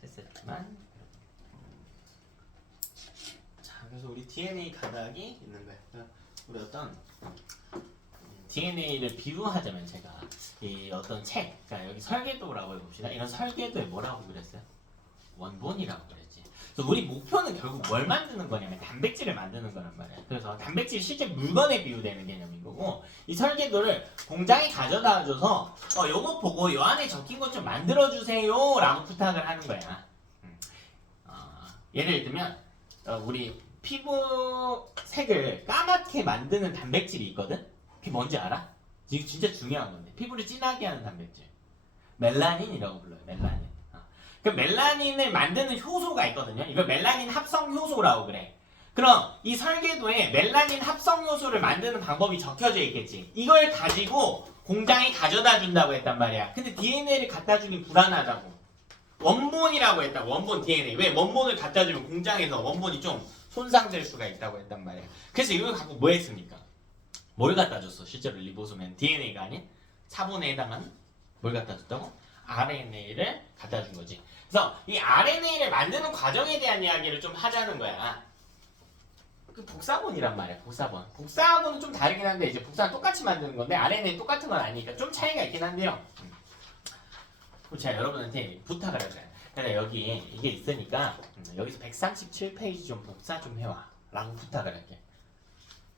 세 세트만. 자, 그래서 우리 DNA 가닥이 있는 거예요. 우리 어떤 DNA를 비유하자면 제가 이 어떤 책, 그러니까 여기 설계도라고 해봅시다. 이런 설계도에 뭐라고 그랬어요? 원본이라고 그랬지. 그래서 우리 목표는 결국 뭘 만드는 거냐면 단백질을 만드는 거란 말이야. 그래서 단백질 실제 물건에 비유되는 개념인 거고 이 설계도를 공장에 가져다줘서 요거 보고 요 안에 적힌 것 좀 만들어주세요 라고 부탁을 하는 거야. 예를 들면 우리 피부색을 까맣게 만드는 단백질이 있거든? 그게 뭔지 알아? 이게 진짜 중요한 건데 피부를 진하게 하는 단백질 멜라닌이라고 불러요. 멜라닌. 그 멜라닌을 만드는 효소가 있거든요. 이걸 멜라닌 합성 효소라고 그래. 그럼 이 설계도에 멜라닌 합성 효소를 만드는 방법이 적혀져 있겠지. 이걸 가지고 공장에 가져다 준다고 했단 말이야. 근데 DNA를 갖다 주긴 불안하다고. 원본이라고 했다. 원본 DNA. 왜? 원본을 갖다 주면 공장에서 원본이 좀 손상될 수가 있다고 했단 말이야. 그래서 이걸 갖고 뭐 했습니까? 뭘 갖다 줬어? 실제로 리보솜엔 DNA가 아닌 사본에 해당하는 뭘 갖다 줬다고? RNA를 갖다 준 거지. 그래서 이 RNA를 만드는 과정에 대한 이야기를 좀 하자는 거야. 그 복사본이란 말이야. 복사본. 복사본은 좀 다르긴 한데 이제 복사는 똑같이 만드는 건데 RNA는 똑같은 건 아니니까 좀 차이가 있긴 한데요. 그럼 제가 여러분한테 부탁을 할 거예요. 그러니까 여기 이게 있으니까 여기서 137페이지 좀 복사 좀 해와 라고 부탁을 할게.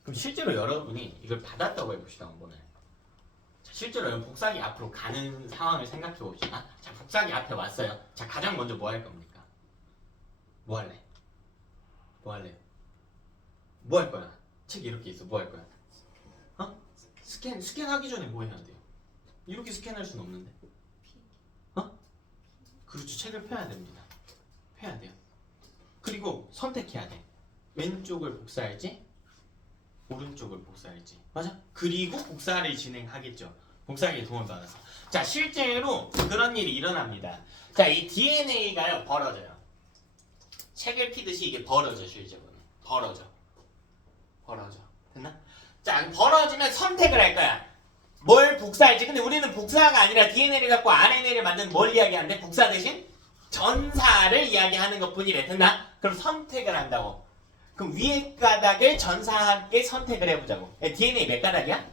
그럼 실제로 여러분이 이걸 받았다고 해봅시다. 원본을. 자, 실제로 여러분 복사기 앞으로 가는 상황을 생각해 봅시다. 자, 복사기 앞에 왔어요. 자, 가장 먼저 뭐 할 겁니까? 뭐 할래? 뭐 할래요? 뭐 할 거야? 책 이렇게 있어. 뭐 할 거야? 스캔하기 전에 뭐 해야 돼요? 이렇게 스캔할 수는 없는데. 그렇죠. 책을 펴야 됩니다. 펴야 돼요. 그리고 선택해야 돼. 왼쪽을 복사할지 오른쪽을 복사할지. 맞아? 그리고 복사를 진행하겠죠. 복사기의 도움을 받아서. 자, 실제로 그런 일이 일어납니다. 자, 이 DNA가요 벌어져요. 책을 피듯이 이게 벌어져. 실제로는 벌어져. 됐나? 자, 벌어지면 선택을 할 거야. 뭘 복사할지. 근데 우리는 복사가 아니라 DNA를 갖고 RNA를 만드는 뭘 이야기하는데 복사 대신 전사를 이야기하는 것뿐이래. 됐나? 그럼 선택을 한다고. 그럼 위에 가닥을 전사하게 선택을 해보자고. DNA 몇 가닥이야?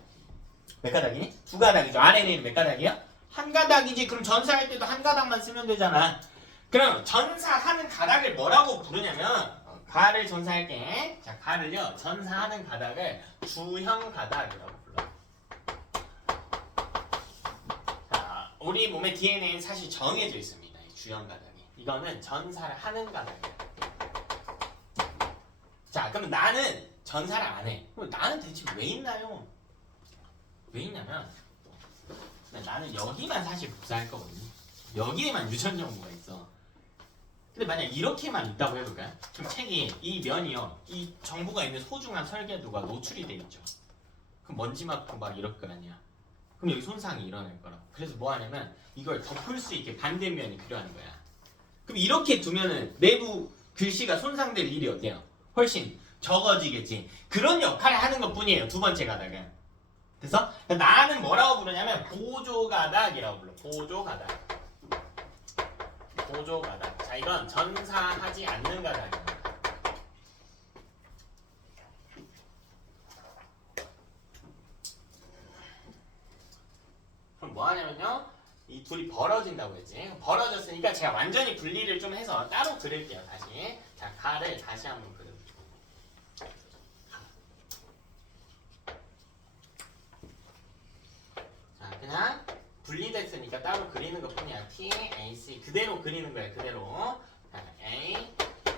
몇 가닥이니? 두 가닥이죠. RNA는 몇 가닥이야? 한 가닥이지. 그럼 전사할 때도 한 가닥만 쓰면 되잖아. 그럼 전사하는 가닥을 뭐라고 부르냐면 가를 전사할게. 자, 가를요 전사하는 가닥을 주형 가닥이라고 불러. 자, 우리 몸의 DNA는 사실 정해져 있습니다. 이 주형 가닥이. 이거는 전사를 하는 가닥이야. 자, 그럼 나는 전사를 안 해. 그럼 나는 대체 왜 있나요? 왜 있냐면 나는 여기만 사실 복사할 거거든요. 여기에만 유전 정보가 있어. 근데 만약 이렇게만 있다고 해볼까요? 그럼 책이 이 면이요, 이 정보가 있는 소중한 설계도가 노출이 돼 있죠. 그럼 먼지 맞고 막 이럴 거 아니야. 그럼 여기 손상이 일어날 거라고. 그래서 뭐 하냐면 이걸 덮을 수 있게 반대면이 필요한 거야. 그럼 이렇게 두면은 내부 글씨가 손상될 일이 어때요? 훨씬 적어지겠지. 그런 역할을 하는 것 뿐이에요. 두 번째 가닥은. 그래서 나는 뭐라고 부르냐면 보조가닥이라고 불러. 보조가닥. 보조가닥. 자, 이건 전사하지 않는 가닥입니다. 그럼 뭐 하냐면요, 이 둘이 벌어진다고 했지. 벌어졌으니까 제가 완전히 분리를 좀 해서 따로 그릴게요. 다시. 자, 가를 다시 한번 그려볼게요. 자, 그냥 분리됐으니까 따로 그리는 것 뿐이야. T, A, C 그대로 그리는 거야. 그대로. 자, A,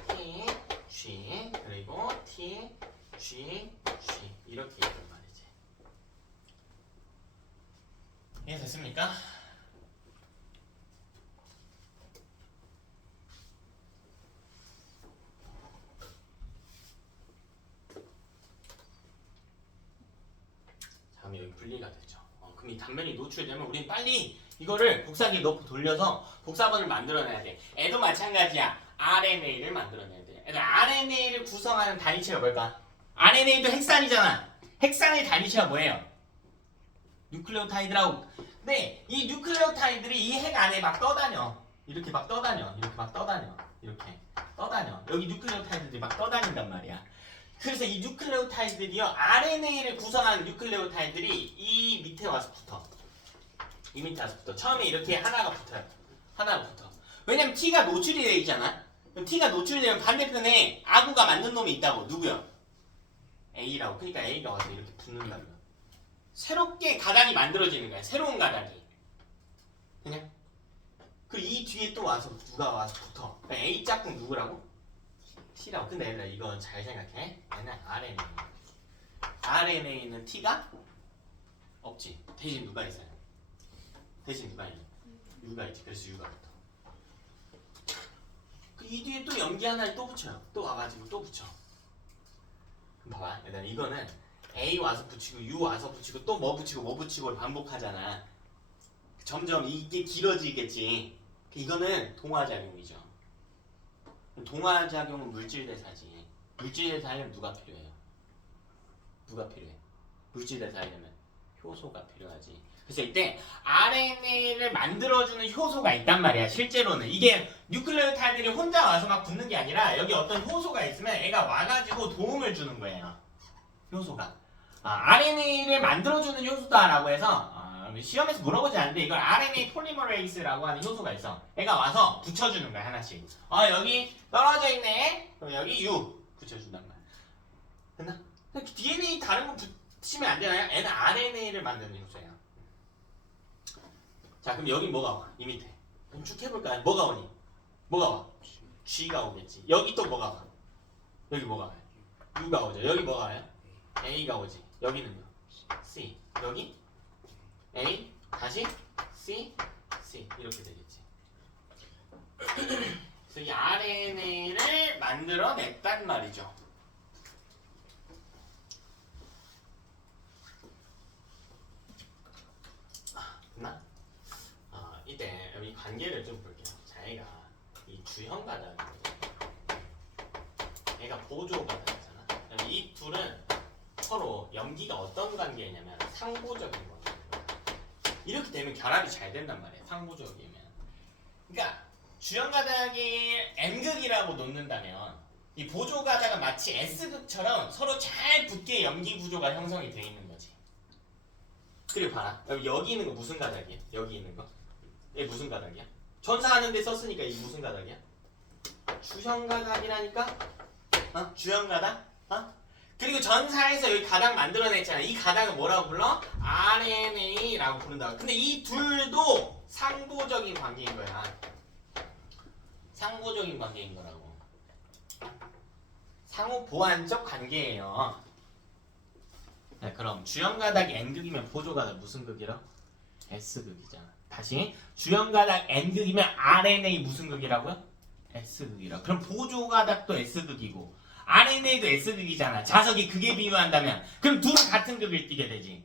T, G 그리고 T, G, G 이렇게 있단 말이지. 이해됐습니까? 다음에 여기 분리가 되죠. 그럼 이 단면이 노출되면 우린 빨리 이거를 복사기 넣고 돌려서 복사본을 만들어내야 돼. 애도 마찬가지야. RNA를 만들어내야 돼. 애들 RNA를 구성하는 단위체가 뭘까? RNA도 핵산이잖아. 핵산의 단위체가 뭐예요? 뉴클레오타이드라고. 근데 이 뉴클레오타이드들이 이 핵 안에 막 떠다녀. 이렇게 막 떠다녀. 이렇게 막 떠다녀. 이렇게 떠다녀. 여기 뉴클레오타이드들이 막 떠다닌단 말이야. 그래서 이 뉴클레오타이드들이요, RNA를 구성하는 뉴클레오타이드들이 이 밑에 와서 붙어. 이 밑에 와서 붙어. 처음에 이렇게 하나가 붙어요. 하나가 붙어. 왜냐면 T가 노출이 되어 있잖아. 그럼 T가 노출되면 반대편에 아구가 맞는 놈이 있다고. 누구요? A라고. 그러니까 A가 와서 이렇게 붙는다고요. 새롭게 가닥이 만들어지는 거야. 새로운 가닥이. 그냥. 그 이 뒤에 또 와서 누가 와서 붙어. 그러니까 A 짝꿍 누구라고? T라고. 근데 얘들아 이건 잘 생각해. 얘는 RNA. RNA는 T가 없지. 대신 누가 있어요? 대신 누가 있냐? U가 있지. 그래서 U가 붙어. 이 뒤에 또 염기 하나를 또 붙여요. 또 와가지고 또 붙여. 그럼 봐봐. 얘들아 이거는 A 와서 붙이고 U 와서 붙이고 또 뭐 붙이고 뭐 붙이고 반복하잖아. 점점 이게 길어지겠지. 이거는 동화작용이죠. 동화작용은 물질대사지. 물질대사하려면 누가 필요해요? 누가 필요해? 물질대사하려면 효소가 필요하지. 그래서 이때 RNA를 만들어주는 효소가 있단 말이야. 실제로는 이게 뉴클레오타이드들이 혼자 와서 막 붙는 게 아니라 여기 어떤 효소가 있으면 애가 와가지고 도움을 주는 거예요. 효소가. RNA를 만들어주는 효소다라고 해서 시험에서 물어보지 않는데 이걸 RNA 폴리머레이스라고 하는 효소가 있어. 애가 와서 붙여주는 거야 하나씩. 여기 떨어져 있네. 그럼 여기 U 붙여준단 말이야. 됐나? DNA 다른 거 붙이면 안 되나요? 애는 RNA를 만드는 효소예요. 자 그럼 여기 뭐가 와? 이 밑에. 그럼 쭉 해볼까요? 뭐가 오니? 뭐가 와? G가 오겠지. 여기 또 뭐가 와? 여기 뭐가 와요? U가 오죠. 여기 뭐가 와요? A가 오지. 여기는요? C. 여기? A 다시 C 이렇게 되겠지. 그래서 이 RNA를 만들어냈단 말이죠. 됐나? 이때 이 관계를 좀 볼게요. 자, 얘가 이 주형 가닥, 얘가 보조 가닥이잖아. 이 둘은 서로 염기가 어떤 관계냐면 상보적인 관계. 이렇게 되면 결합이 잘 된단 말이야. 상보적이면. 그러니까 주형 가닥이 N극이라고 놓는다면 이 보조 가닥은 마치 S극처럼 서로 잘 붙게 염기 구조가 형성이 되어 있는 거지. 그리고 봐라. 여기 있는 거 무슨 가닥이야? 여기 있는 거. 얘 무슨 가닥이야? 전사하는 데 썼으니까 이 무슨 가닥이야? 주형 가닥이라니까? 주형 가닥? 그리고 전사에서 여기 가닥 만들어냈잖아. 이 가닥은 뭐라고 불러? RNA라고 부른다. 근데 이 둘도 상보적인 관계인 거야. 상보적인 관계인 거라고. 상호 보완적 관계예요. 네, 그럼 주형 가닥이 N극이면 보조 가닥 무슨 극이라? S극이잖아. 다시 주형 가닥 N극이면 RNA 무슨 극이라고요? S극이라. 그럼 보조 가닥도 S극이고 RNA도 S극이잖아. 자석이 극에 비유한다면 그럼 둘은 같은 극을 띠게 되지.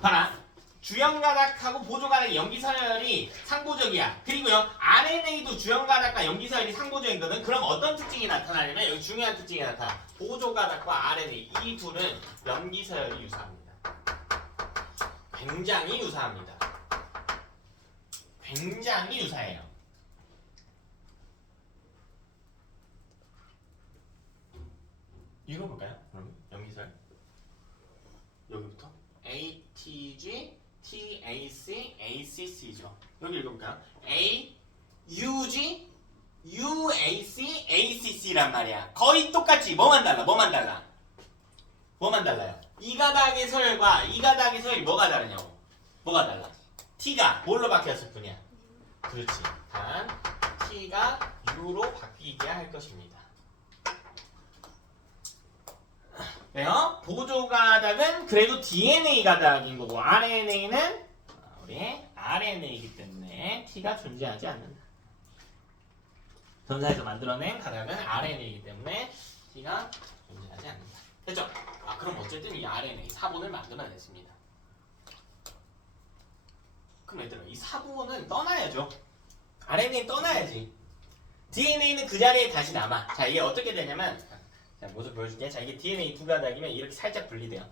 봐라. 주형 가닥하고 보조 가닥의 염기 서열이 상보적이야. 그리고요 RNA도 주형 가닥과 염기 서열이 상보적이거든. 그럼 어떤 특징이 나타나냐면 여기 중요한 특징이 나타나. 보조 가닥과 RNA 이 둘은 염기 서열이 유사합니다. 굉장히 유사합니다. 굉장히 유사해요. 읽어볼까요? 그럼 염기설 여기부터 ATG, TAC, ACC죠. 여기 읽어볼까요? A, UG, UAC, ACC란 말이야. 거의 똑같지. 뭐만 달라? 뭐만 달라? 뭐만 달라요? 이 가닥의 설과 이 가닥의 설이 뭐가 다르냐고. 뭐가 달라? T가 뭘로 바뀌었을 뿐이야. 그렇지. 단 T가 U로 바뀌게 할 것입니다. 왜요? 보조 가닥은 그래도 DNA 가닥인 거고 RNA는 우리 RNA이기 때문에 T가 존재하지 않는다. 전사에서 만들어낸 가닥은 RNA이기 때문에 T가 존재하지 않는다. 됐죠? 그럼 어쨌든 이 RNA 사본을 만들어냈습니다. 그럼 얘들아 이 사본은 떠나야죠. RNA는 떠나야지. DNA는 그 자리에 다시 남아. 자 이게 어떻게 되냐면 자 모습 보여줄게. 자 이게 DNA 두 가닥이면 이렇게 살짝 분리돼요.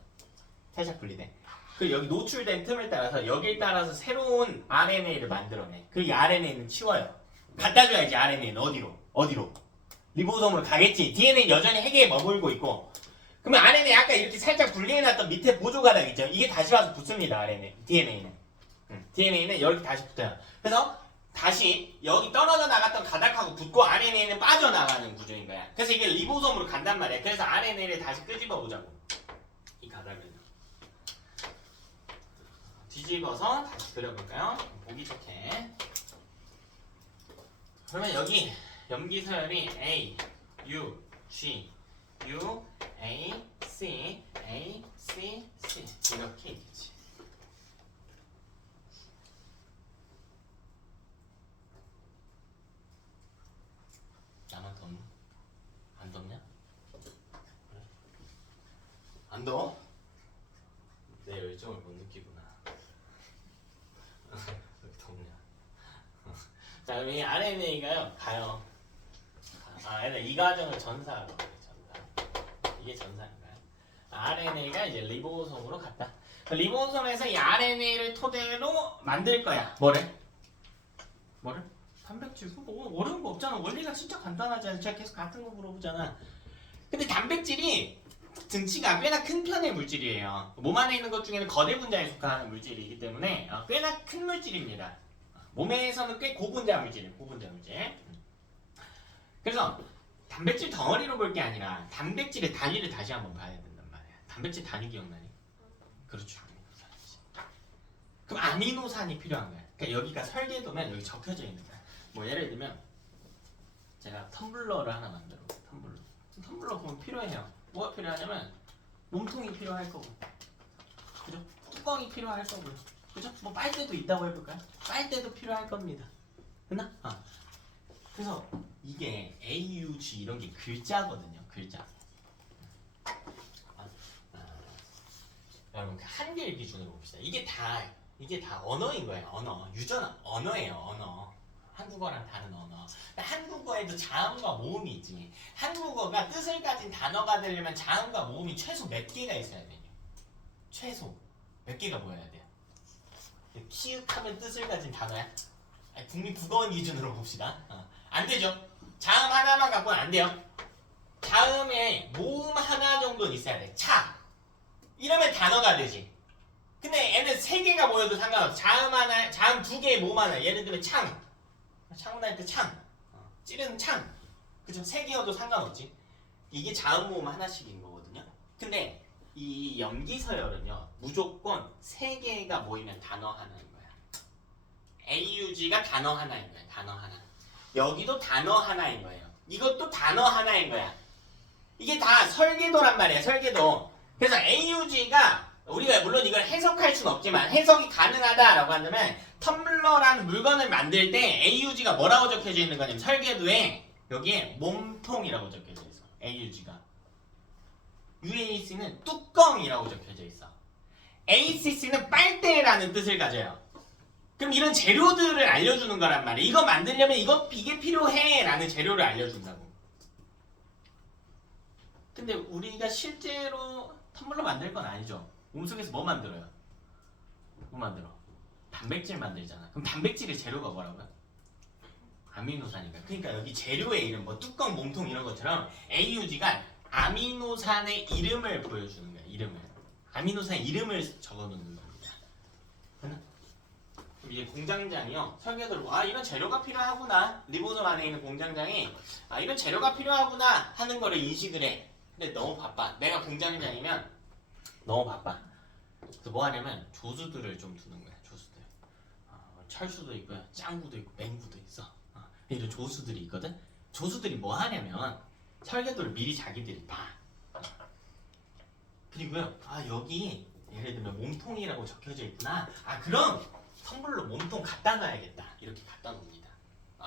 살짝 분리돼. 그리고 여기 노출된 틈을 따라서 여길 따라서 새로운 RNA를 만들어내. 그리고 이 RNA는 치워요. 갖다 줘야지. RNA는 어디로? 리보솜으로 가겠지. DNA는 여전히 핵에 머물고 있고. 그러면 RNA 아까 이렇게 살짝 분리해놨던 밑에 보조 가닥 있죠. 이게 다시 와서 붙습니다. DNA는 이렇게 다시 붙어요. 그래서 다시 여기 떨어져 나갔던 가닥하고 붙고 RNA는 빠져나가는 구조인 거야. 그래서 이게 리보솜으로 간단 말이야. 그래서 RNA를 다시 끄집어 보자고. 이 가닥을 뒤집어서 다시 그려볼까요? 보기 좋게. 그러면 여기 염기서열이 A, U, G, U, A, C, A, C, C 이렇게 있겠지. 나만 안 덥냐? 안 더워? 내 열정을 못 느끼구나. 왜 이렇게 덥냐? 자 그럼 이 RNA가요 가요. 이 과정을 전사라고 해요. 전사. 이게 전사인가요? RNA가 이제 리보솜으로 갔다. 리보솜에서 이 RNA를 토대로 만들 거야. 뭐를? 단백질. 뭐 어려운 거 없잖아. 원리가 진짜 간단하잖아. 제가 계속 같은 거 물어보잖아. 근데 단백질이 등치가 꽤나 큰 편의 물질이에요. 몸 안에 있는 것 중에는 거대 분자에 속하는 물질이기 때문에 꽤나 큰 물질입니다. 몸에서는 꽤 고분자 물질이에요. 고분자 물질. 그래서 단백질 덩어리로 볼 게 아니라 단백질의 단위를 다시 한번 봐야 된단 말이야. 단백질 단위 기억나니? 그렇죠. 그럼 아미노산이 필요한 거야. 그러니까 여기가 설계도면 여기 적혀져 있는 거야. 뭐 예를 들면 제가 텀블러를 하나 만들어. 텀블러 보면 필요해요. 뭐가 필요하냐면 몸통이 필요할 거고, 그죠? 뚜껑이 필요할 거고, 그죠? 뭐 빨대도 있다고 해볼까요? 빨대도 필요할 겁니다. 됐나? 그래서 이게 AUG 이런 게 글자거든요. 글자. 여러분 한글 기준으로 봅시다. 이게 다 언어인 거예요. 언어예요. 언어. 한국어랑 다른 언어. 한국어에도 자음과 모음이 있지. 한국어가 뜻을 가진 단어가 되려면 자음과 모음이 최소 몇 개가 있어야 돼요. 최소 몇 개가 보여야 돼요. 키읔하면 뜻을 가진 단어야? 국립국어원 기준으로 봅시다. 안 되죠. 자음 하나만 갖고는 안 돼요. 자음에 모음 하나 정도는 있어야 돼. 차. 이러면 단어가 되지. 근데 얘는 세 개가 모여도 상관없어. 자음 하나, 자음 두 개에 모음 하나. 예를 들면 창. 창문할 때 창. 찌르는 창. 그죠? 세 개여도 상관없지. 이게 자음 모음 하나씩인 거거든요. 근데 이 염기서열은요. 무조건 세 개가 모이면 단어 하나인 거야. AUG가 단어 하나인 거야. 단어 하나. 여기도 단어 하나인 거예요. 이것도 단어 하나인 거야. 이게 다 설계도란 말이야. 설계도. 그래서 AUG가 우리가 물론 이걸 해석할 수는 없지만 해석이 가능하다라고 한다면 텀블러라는 물건을 만들 때 AUG가 뭐라고 적혀져 있는 거냐면 설계도에 여기에 몸통이라고 적혀져 있어. AUG가. UAC는 뚜껑이라고 적혀져 있어. ACC는 빨대라는 뜻을 가져요. 그럼 이런 재료들을 알려주는 거란 말이야. 이거 만들려면 이게 필요해 라는 재료를 알려준다고. 근데 우리가 실제로 텀블러 만들 건 아니죠. 몸속에서 뭐 만들어요? 뭐 만들어? 단백질 만들잖아. 그럼 단백질의 재료가 뭐라고요? 아미노산인가? 그러니까 여기 재료의 이름, 뭐 뚜껑, 몸통 이런 것처럼 AUG가 아미노산의 이름을 보여주는 거야. 이름을. 아미노산의 이름을 적어놓는 겁니다. 이제 공장장이요. 설계도를 이런 재료가 필요하구나. 리보솜 안에 있는 공장장이 이런 재료가 필요하구나 하는 거를 인식을 해. 근데 너무 바빠. 내가 공장장이면 너무 바빠. 그래서 뭐 하냐면 조수들을 좀 두는 거야. 조수들. 철수도 있고요. 짱구도 있고 맹구도 있어. 이런 조수들이 있거든. 조수들이 뭐 하냐면 설계도를 미리 자기들이 봐. 그리고요. 여기 예를 들면 몸통이라고 적혀져 있구나. 그럼 텀블러 몸통 갖다 놔야겠다. 이렇게 갖다 놓습니다.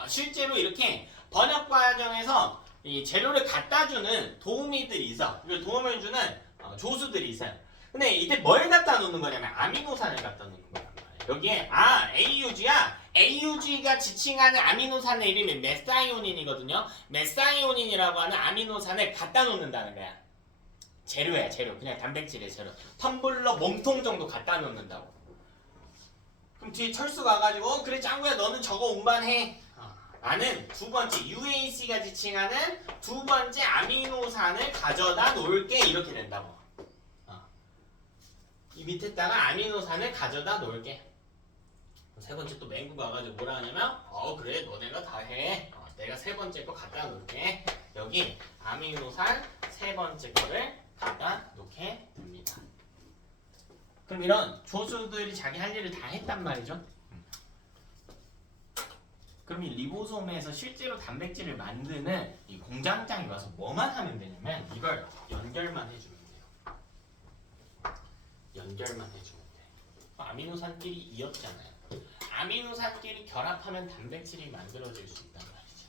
실제로 이렇게 번역 과정에서 이 재료를 갖다 주는 도우미들이 있어. 그리고 도움을 주는 조수들이 있어요. 근데 이때 뭘 갖다 놓는 거냐면 아미노산을 갖다 놓는 거란 말이에요. 여기에 AUG야. AUG가 지칭하는 아미노산의 이름이 메사이오닌이거든요. 메사이오닌이라고 하는 아미노산을 갖다 놓는다는 거야. 재료야, 재료. 그냥 단백질의 재료. 텀블러 몸통 정도 갖다 놓는다고. 그럼 뒤에 철수 가가지고 그래 짱구야 너는 저거 운반해. 나는 두 번째 UAC가 지칭하는 두 번째 아미노산을 가져다 놓을게. 이렇게 된다고. 이 밑에다가 아미노산을 가져다 놓을게. 세 번째 또 맹구가 가가지고 뭐라 하냐면 그래 너네가 다 해. 내가 세 번째 거 갖다 놓을게. 여기 아미노산 세 번째 거를 갖다 놓게 됩니다. 그럼 이런 조수들이 자기 할 일을 다 했단 말이죠. 그럼 이 리보솜에서 실제로 단백질을 만드는 이 공장장이 와서 뭐만 하면 되냐면 이걸 연결만 해주면 돼요. 연결만 해주면 돼. 아미노산끼리 이었잖아요. 아미노산끼리 결합하면 단백질이 만들어질 수 있단 말이지.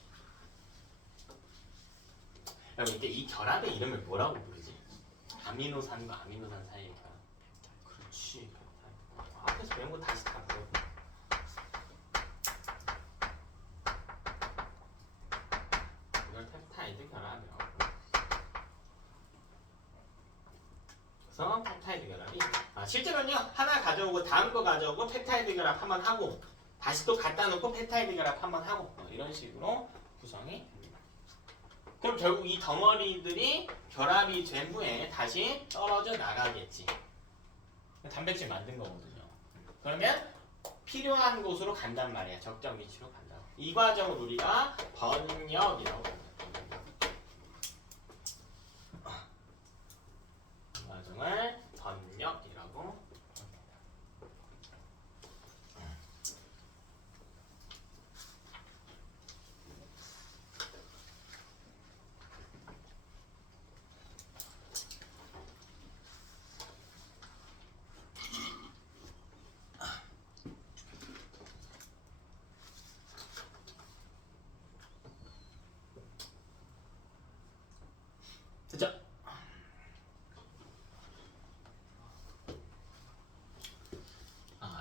여러분 이때 이 결합의 이름을 뭐라고 부르지? 아미노산과 아미노산 사이의 결합. 그렇지. 앞에서 배운 거 다시 다 배워. 이걸 펩타이드 결합이라고. 그래서 펩타이드 결합이 실제로는요 하나 가져오고 다음 거 가져오고 펩타이드 결합 한번 하고 다시 또 갖다 놓고 펩타이드 결합 한번 하고 이런 식으로 구성이 됩니다. 그럼 결국 이 덩어리들이 결합이 된 후에 다시 떨어져 나가겠지. 단백질 만든 거거든요. 그러면 필요한 곳으로 간단 말이야. 적정 위치로 간다고. 이 과정을 우리가 번역이라고 합니다. 이 과정을 번역이라고 합니다. 됐죠?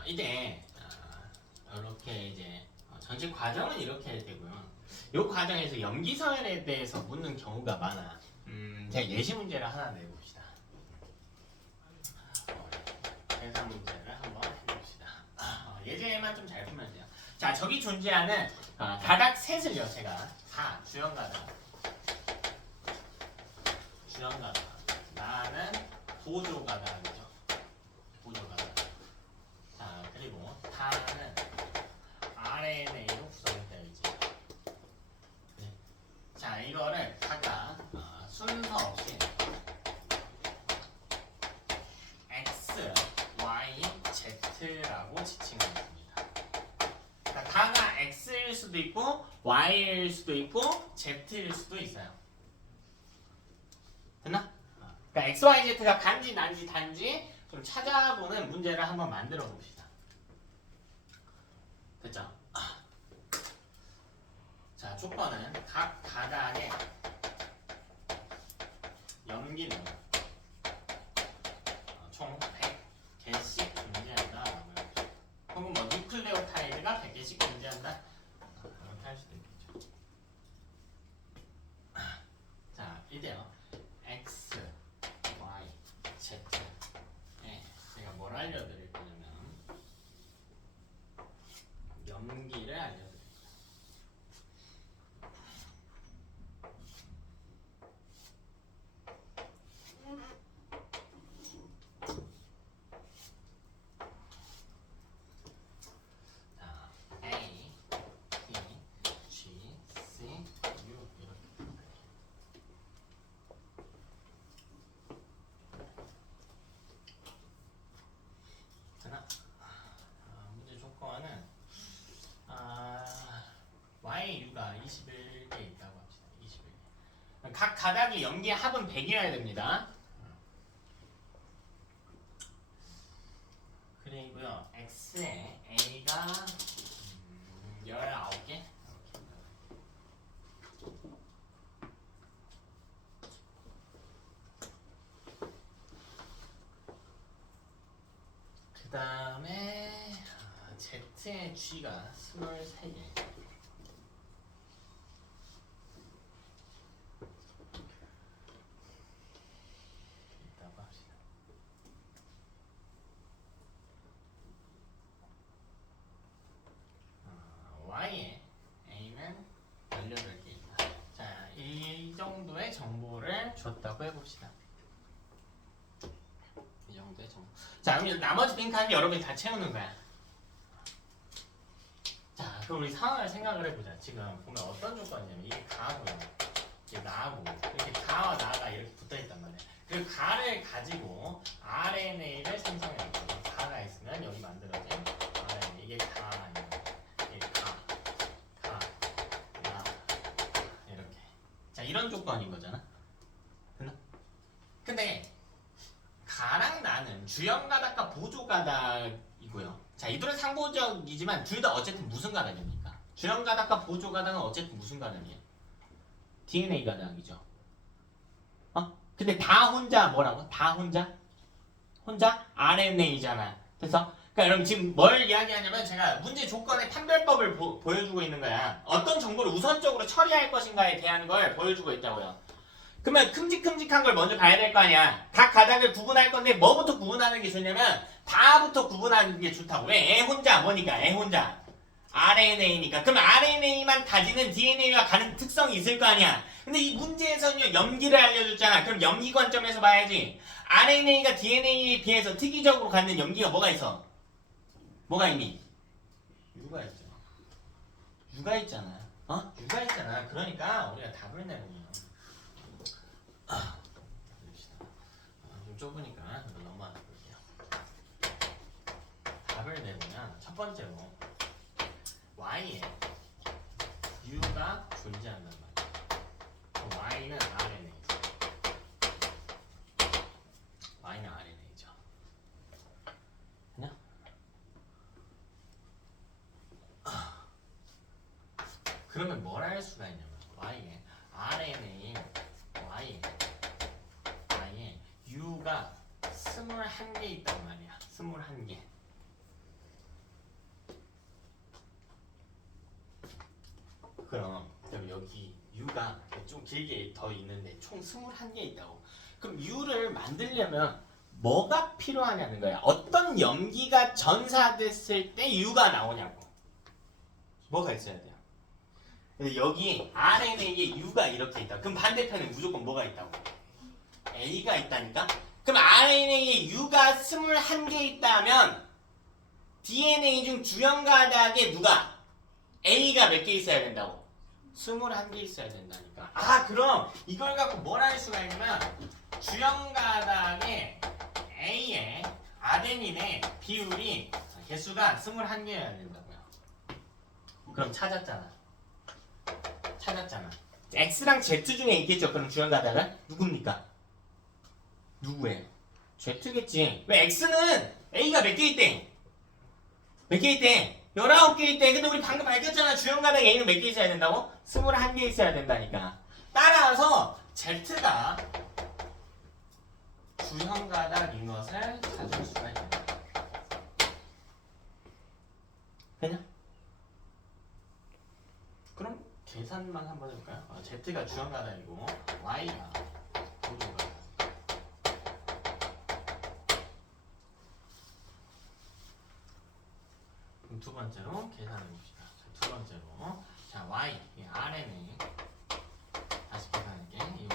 이때 이렇게 이제 전체 과정은 이렇게 되고요. 이 과정에서 염기서열에 대해서 묻는 경우가 많아. 제가 예시 문제를 하나 내봅시다. 계산 문제를 한번 해봅시다. 예제만 좀 잘 풀면 돼요. 자, 저기 존재하는 가닥 셋을요, 제가 다 주연 가닥. 주연 가닥. 나는 보조 가닥이죠. 보조 가닥. 자, 그리고 다는 RNA로 구성이 되어 있지. 네. 자, 이거를 각각 순서 없이 X, Y, Z라고 지칭하겠습니다. 그러니까 다가 X일 수도 있고 Y일 수도 있고 Z일 수도 있어요. 됐나? 그러니까 X, Y, Z가 간지, 난지, 단지 좀 찾아보는 문제를 한번 만들어 봅시다. 됐죠? 자, 조건은 각 가닥의 염기는 총 100개씩 존재한다. 혹은 뭐 뉴클레오타이드가 100개씩 존재한다. 이렇게 할 수도 있겠죠. 자, 이제요. X, Y, Z. 제가 뭘 알려드릴 거냐면 염기를 알려드립니다. 각 가닥의 염기의 합은 100이어야 됩니다. 그리고요 x에 a가 19개. 그 다음에 z의 g가 23개. y에 a는 18개 있다. 자, 이 정도의 정보를 줬다고 해봅시다. 이 정도의 정보. 자, 그럼 나머지 빈칸은 여러분이 다 채우는 거야. 자, 그럼 우리 상황을 생각을 해보자. 지금 보면 어떤 조건이냐면 이게 가고요. 이게 나고 이렇게 가와 나가 이렇게 붙어있단 말이야. 그 가를 가지고 RNA를 생성해요. 가가 있으면 여기 만들어진 RNA. 이게 가, 이게 가, 나 이렇게. 자, 이런 조건인 거잖아. 됐나? 근데 가랑 나는 주연 가닥과 보조 가닥이고요. 자, 이들은 상호적이지만 둘 다 어쨌든 무슨 가닥입니까? 주연 가닥과 보조 가닥은 어쨌든 무슨 가닥이에요? DNA 가닥이죠. 근데 다 혼자 뭐라고? 다 혼자? 혼자 RNA잖아. 그래서 그러니까 여러분 지금 뭘 이야기하냐면 제가 문제 조건의 판별법을 보여주고 있는 거야. 어떤 정보를 우선적으로 처리할 것인가에 대한 걸 보여주고 있다고요. 그러면 큼직큼직한 걸 먼저 봐야 될 거 아니야. 각 가닥을 구분할 건데 뭐부터 구분하는 게 좋냐면 다부터 구분하는 게 좋다고. 왜? 애 혼자 뭐니까? 애 혼자 RNA니까. 그럼 RNA만 가지는 DNA와 가는 특성이 있을 거 아니야. 근데 이 문제에서는요 염기를 알려줬잖아. 그럼 염기 관점에서 봐야지. RNA가 DNA에 비해서 특이적으로 갖는 염기가 뭐가 있어? 뭐가 있니? U가 있죠. U가 있잖아. U가 있잖아. 그러니까 우리가 답을 내보면 좀 좁으니까 넘어가 볼게요. 답을 내보면 첫 번째로 Y에 U가 존재한단 말이야. Y는 RNA. Y는 RNA죠. 그냥? 그러면 뭘 할 수가 있냐면 Y에 RNA, Y에 U가 21개 있단 말이야. 21개. 그럼 여기 U가 좀 길게 더 있는데 총 21개 있다고. 그럼 U를 만들려면 뭐가 필요하냐는 거야. 어떤 염기가 전사됐을 때 U가 나오냐고. 뭐가 있어야 돼요. 근데 여기 RNA에 U가 이렇게 있다. 그럼 반대편에 무조건 뭐가 있다고? A가 있다니까? 그럼 RNA에 U가 21개 있다면 DNA 중 주연 가닥에 누가? A가 몇 개 있어야 된다고? 21개 있어야 된다니까. 그럼 이걸 갖고 뭘 할 수가 있냐면 주연 가닥에 A의 아데닌의 비율이 개수가 21개여야 된다고요. 그럼 찾았잖아. X랑 Z 중에 있겠죠. 그럼 주연 가닥은 누굽니까? 누구예요? Z겠지. 왜 X는 A가 몇 개 있대? 몇 개 있대? 19개 있대. 근데 우리 방금 밝혔잖아. 주연 가닥 A는 몇 개 있어야 된다고? 21개 있어야 된다니까. 따라서 Z가 주연 가닥인 것을 찾을 수가 있다. 그냥? 그럼 계산만 한번 해볼까요? Z가 주연 가닥이고 Y가 보조 가닥. 그럼 두 번째로 계산해 봅시다. 두 번째로 자 Y, 이 RNA 다시 계산할게. 이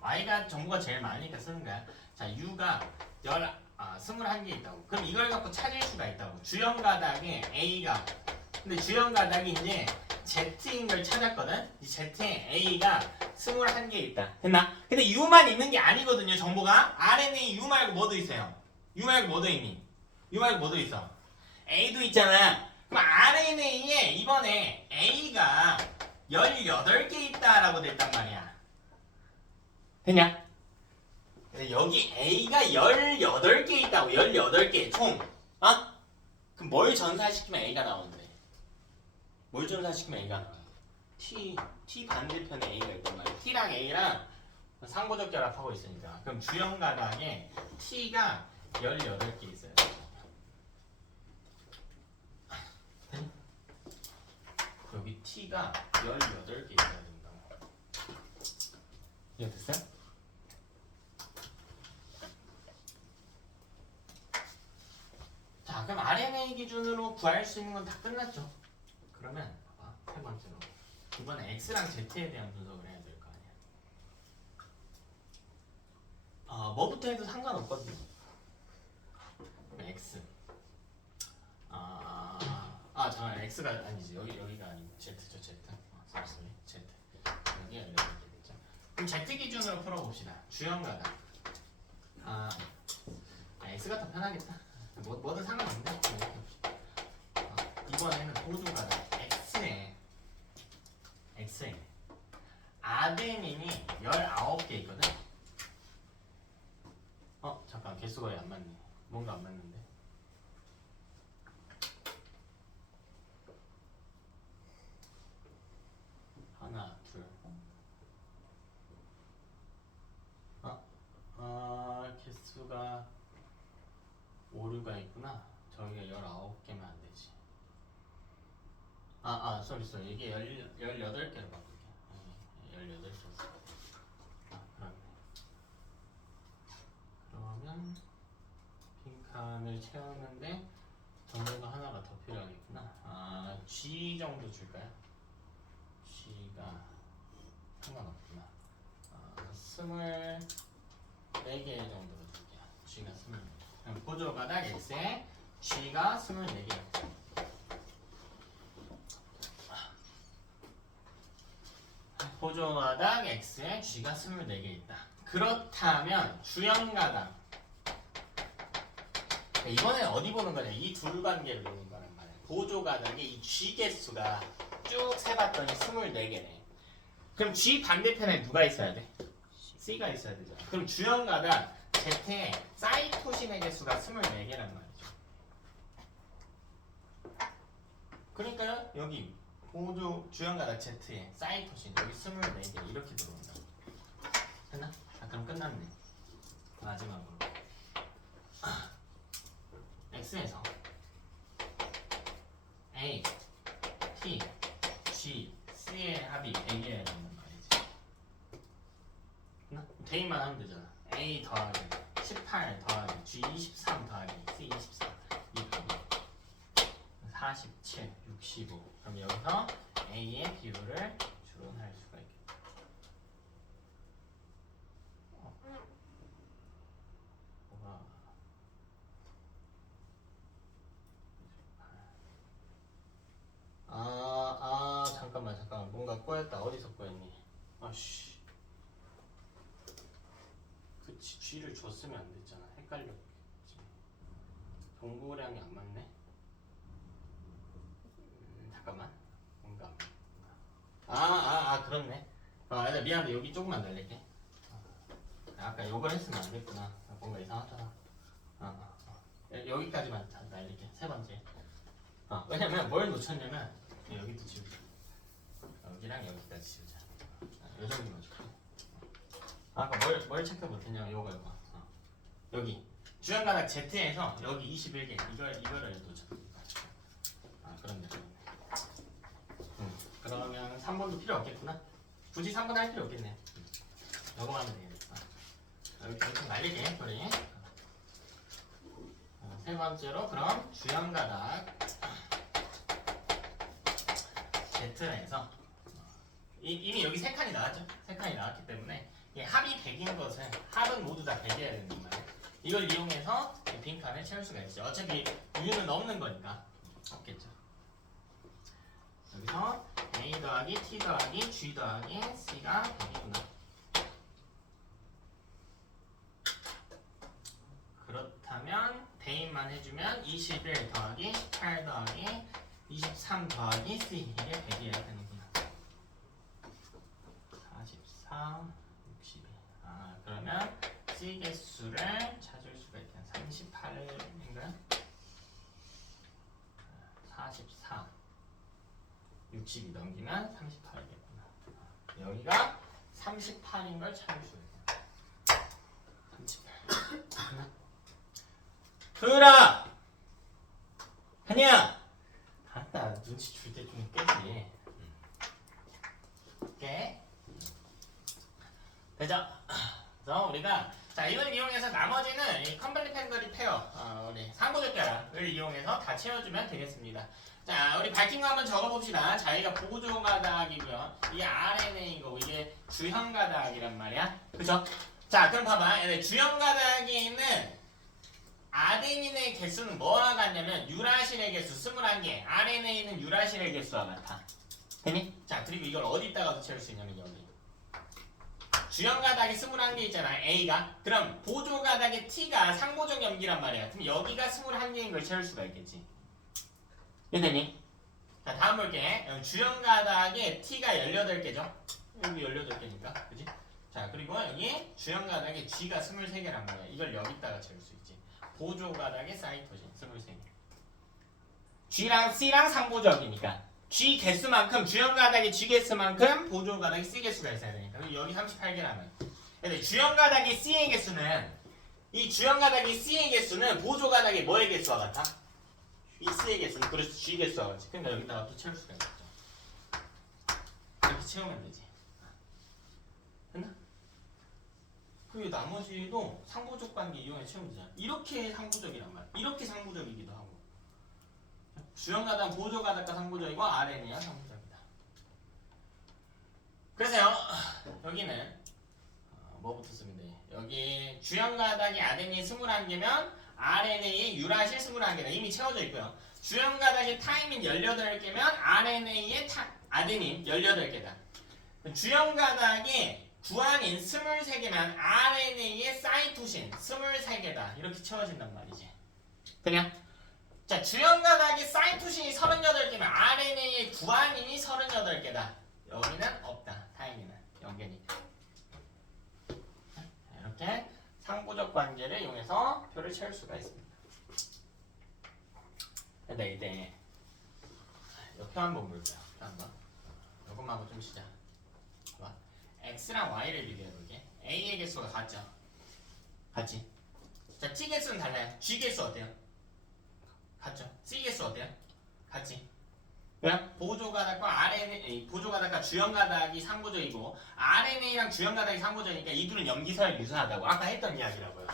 Y가 정보가 제일 많으니까 쓰는 거야. 자 U가 21개 있다고. 그럼 이걸 갖고 찾을 수가 있다고. 주연 가닥에 A가 근데 주연 가닥이 이제 Z인 걸 찾았거든. 이 Z에 A가 21개 있다. 됐나? 근데 U만 있는 게 아니거든요. 정보가 RNA U 말고 뭐도 있어요. U 말고 뭐도 있니? U 말고 뭐도 있어? A도 있잖아. 그럼 RNA에 이번에 A가 18개 있다라고 됐단 말이야. 됐냐? 근데 여기 A가 18개 있다고. 18개 총. 아? 그럼 뭘 전사시키면 A가 나오는데? 뭘 전사시키면 A가 나와요? T 반대편에 A가 있단 말이야. T랑 A랑 상호적 결합하고 있으니까. 그럼 주형 가닥에 T가 18개 있어요. 여기 T가 18개 있어야 된다. 이해 됐어요? 자, 그럼 RNA 기준으로 구할 수 있는 건 다 끝났죠? 그러면 봐봐, 세 번째로 이번에 X랑 Z에 대한 분석을 해야 될 거 아니야. 뭐부터 해도 상관없거든요. 그럼 X. 잠깐 X가 아니지. 여기가 아니고 Z죠, Z. Z. 여기가 이렇게 되겠죠. 그럼 Z 기준으로 풀어봅시다. 주형 가닥. X가 더 편하겠다. 뭐든 상관없는데. 이번에는 호주 가닥 X에 아데닌이 19개 있거든. 잠깐 개수가 왜 안 맞네. 뭔가 안 맞는데. 하나, 둘. 개수가 오류가 있구나. 저기가 19개면 안 되지. 쏘리. 이게 18개로 바꿀게. 18개 썼어. 그렇네. 그러면 빈칸을 채웠는데 정보가 하나가 더 필요하겠구나. G 정도 줄까요? G가 상관없구나. 24개 정도로 줄게요. G가 24개. 그럼 보조 가닥 X에 G가 24개. 보조 가닥 X에 G가 24개 있다. 그렇다면 주형 가닥. 이번에 어디 보는 거냐? 이 둘 관계를 보는 거란 말이야. 보조 가닥의 이 G 개수가 쭉 세봤더니 24개네. 그럼 G 반대편에 누가 있어야 돼? C가 있어야 되잖아. 그럼 주형 가닥 Z에 사이토신의 개수가 24개란 말이죠. 그러니까요, 여기 보조 주형 가닥 Z에 사이토신 여기 24개 이렇게 들어온다. 됐나? 그럼 끝났네. 마지막으로 X에서 A, T, G, C의 합이 100이어야 된단 말이지. 됐나? 대입만 하면 되잖아. A 더하기 18 더하기 G 23 더하기 C 24 이 합이 47, 65. 그럼 여기서 A의 비율을 추론할 수가 있겠다. 잠깐만. 뭔가 꼬였다. 어디서 꼬였니? 아씨. 그치, G를 줬으면 안 됐잖아. 헷갈렸지. 동고량이 안 맞네. 잠깐만. 뭔가 안 맞구나. 그렇네. 미안한데 여기 조금만 날릴게. 아까 욕을 했으면 안 됐구나. 뭔가 이상하잖아. 여기까지만 날릴게. 세 번째. 왜냐면 뭘 놓쳤냐면 여기도 지우자. 여기랑 여기까지 지우자. 요 정도만 줄게. 아까 뭘 체크 못했냐면 요거. 여기 주형 가닥 Z에서 여기 21개 이거를 놓쳤다. 그렇네. 그러면 3번도 필요 없겠구나. 굳이 3번 할 필요 없겠네. 요거만 하면 되겠다. 여기 좀 날리게 우리. 세 번째로 그럼 주형 가닥 Z에서 이미 여기 세 칸이 나왔죠? 세 칸이 나왔기 때문에 이 합이 100인 것은 합은 모두 다 100이어야 된단 말이에요. 이걸 이용해서 빈칸을 채울 수가 있죠. 어차피 U는 없는 거니까 없겠죠. 여기서 A 더하기 T 더하기 G 더하기 C가 100이구나. 그렇다면 대입만 해주면 21 더하기 18 더하기 23 더하기 C 이게 100이어야 되는구나. 44, 62. C 개수를 찾을 수가 있다. 38인가요? 44 60이 넘기면 38이겠구나. 여기가 38인 걸 찾을 수 있다. 38 소율아! 한이야! 봤다. 눈치 줄 때 좀 깨지. 깨. 되죠? 그래서 우리가 자 이걸 이용해서 나머지는 이 컴플릿 펜더리 페어 우리 상고적결합을 이용해서 다 채워주면 되겠습니다. 자 우리 밝힌 거 한번 적어봅시다. 자기가 보조가닥이고요. 이게 RNA고 이게 주형가닥이란 말이야. 그죠? 자 그럼 봐봐. 주형가닥에 있는 아데닌의 개수는 뭐와 같냐면 유라실의 개수 21개, RNA는 유라실의 개수와 같아. 되니? 자 그리고 이걸 어디다가도 채울 수 있냐면 여기 주형가닥이 21개 있잖아 A가. 그럼 보조가닥의 T가 상보적 염기란 말이야. 그럼 여기가 21개인 걸 채울 수가 있겠지. 이해되니? 자 다음 볼게. 주형가닥의 T가 18개죠. 여기 18개니까 그지? 자 그리고 여기 주형가닥의 G가 23개란 말이야. 이걸 여기다가 채울 수 있지. 보조가닥의 사이토신 23개. G랑 C랑 상보적이니까 G 개수만큼 주형가닥의 G 개수만큼 보조가닥의 C 개수가 있어야 되니까 여기 38개라면 근데 주형가닥의 C의 개수는 이 주형가닥의 C의 개수는 보조가닥의 뭐의 개수와 같아? 이 C의 개수는 그래서 G 개수와 같지. 그러니까 여기다가 또 채울 수가 있겠죠. 이렇게 채우면 되지. 됐나? 그리고 나머지도 상보적 관계 이용해 채우면 되잖아. 이렇게 상보적이란 말이야. 이렇게 상보적이기도 하고 주형가닥, 보조가닥과 상보적이고 RNA와 상보적이다. 그래서요 여기는 뭐부터 쓰면 돼? 여기 주형가닥이 아데닌 21개면 RNA의 유라실 21개다. 이미 채워져 있고요. 주형가닥의 타이민 18개면 RNA의 아데닌 18개다. 주형가닥이 구안인 23개면 RNA의 사이토신 23개다. 이렇게 채워진단 말이지. 되냐? 자, 주형가닥의 사이토신이 38개면 RNA의 구안인이 38개다. 여기는 없다. 타이밍은 0개니까. 이렇게 상보적 관계를 이용해서 표를 채울 수가 있습니다. 근데 이제 이 표 한번 볼게요. 표 한번. 이것만 하고 좀 쉬자. 봐봐. X랑 Y를 비교해볼게. A의 개수가 같죠? 같지? 자, T 개수는 달라요. G 개수 어때요? 같죠? C 개수 어때요? 같지? 그럼 보조가닥과 RNA, 보조가닥과 주형가닥이 상보적이고 RNA랑 주형가닥이 상보적이니까 이 둘은 염기서열 유사하다고 아까 했던 이야기라고요.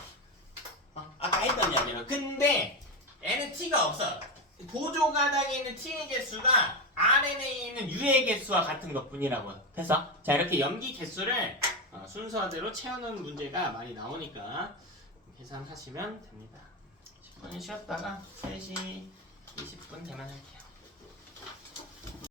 아까 했던 이야기라고. 근데 N은 T가 없어. 보조가닥에 있는 T의 개수가 RNA에 있는 U의 개수와 같은 것뿐이라고요. 됐어? 자 이렇게 염기 개수를 순서대로 채우는 문제가 많이 나오니까 계산하시면 됩니다. 10분 쉬었다가 3시 20분 되면 할게요.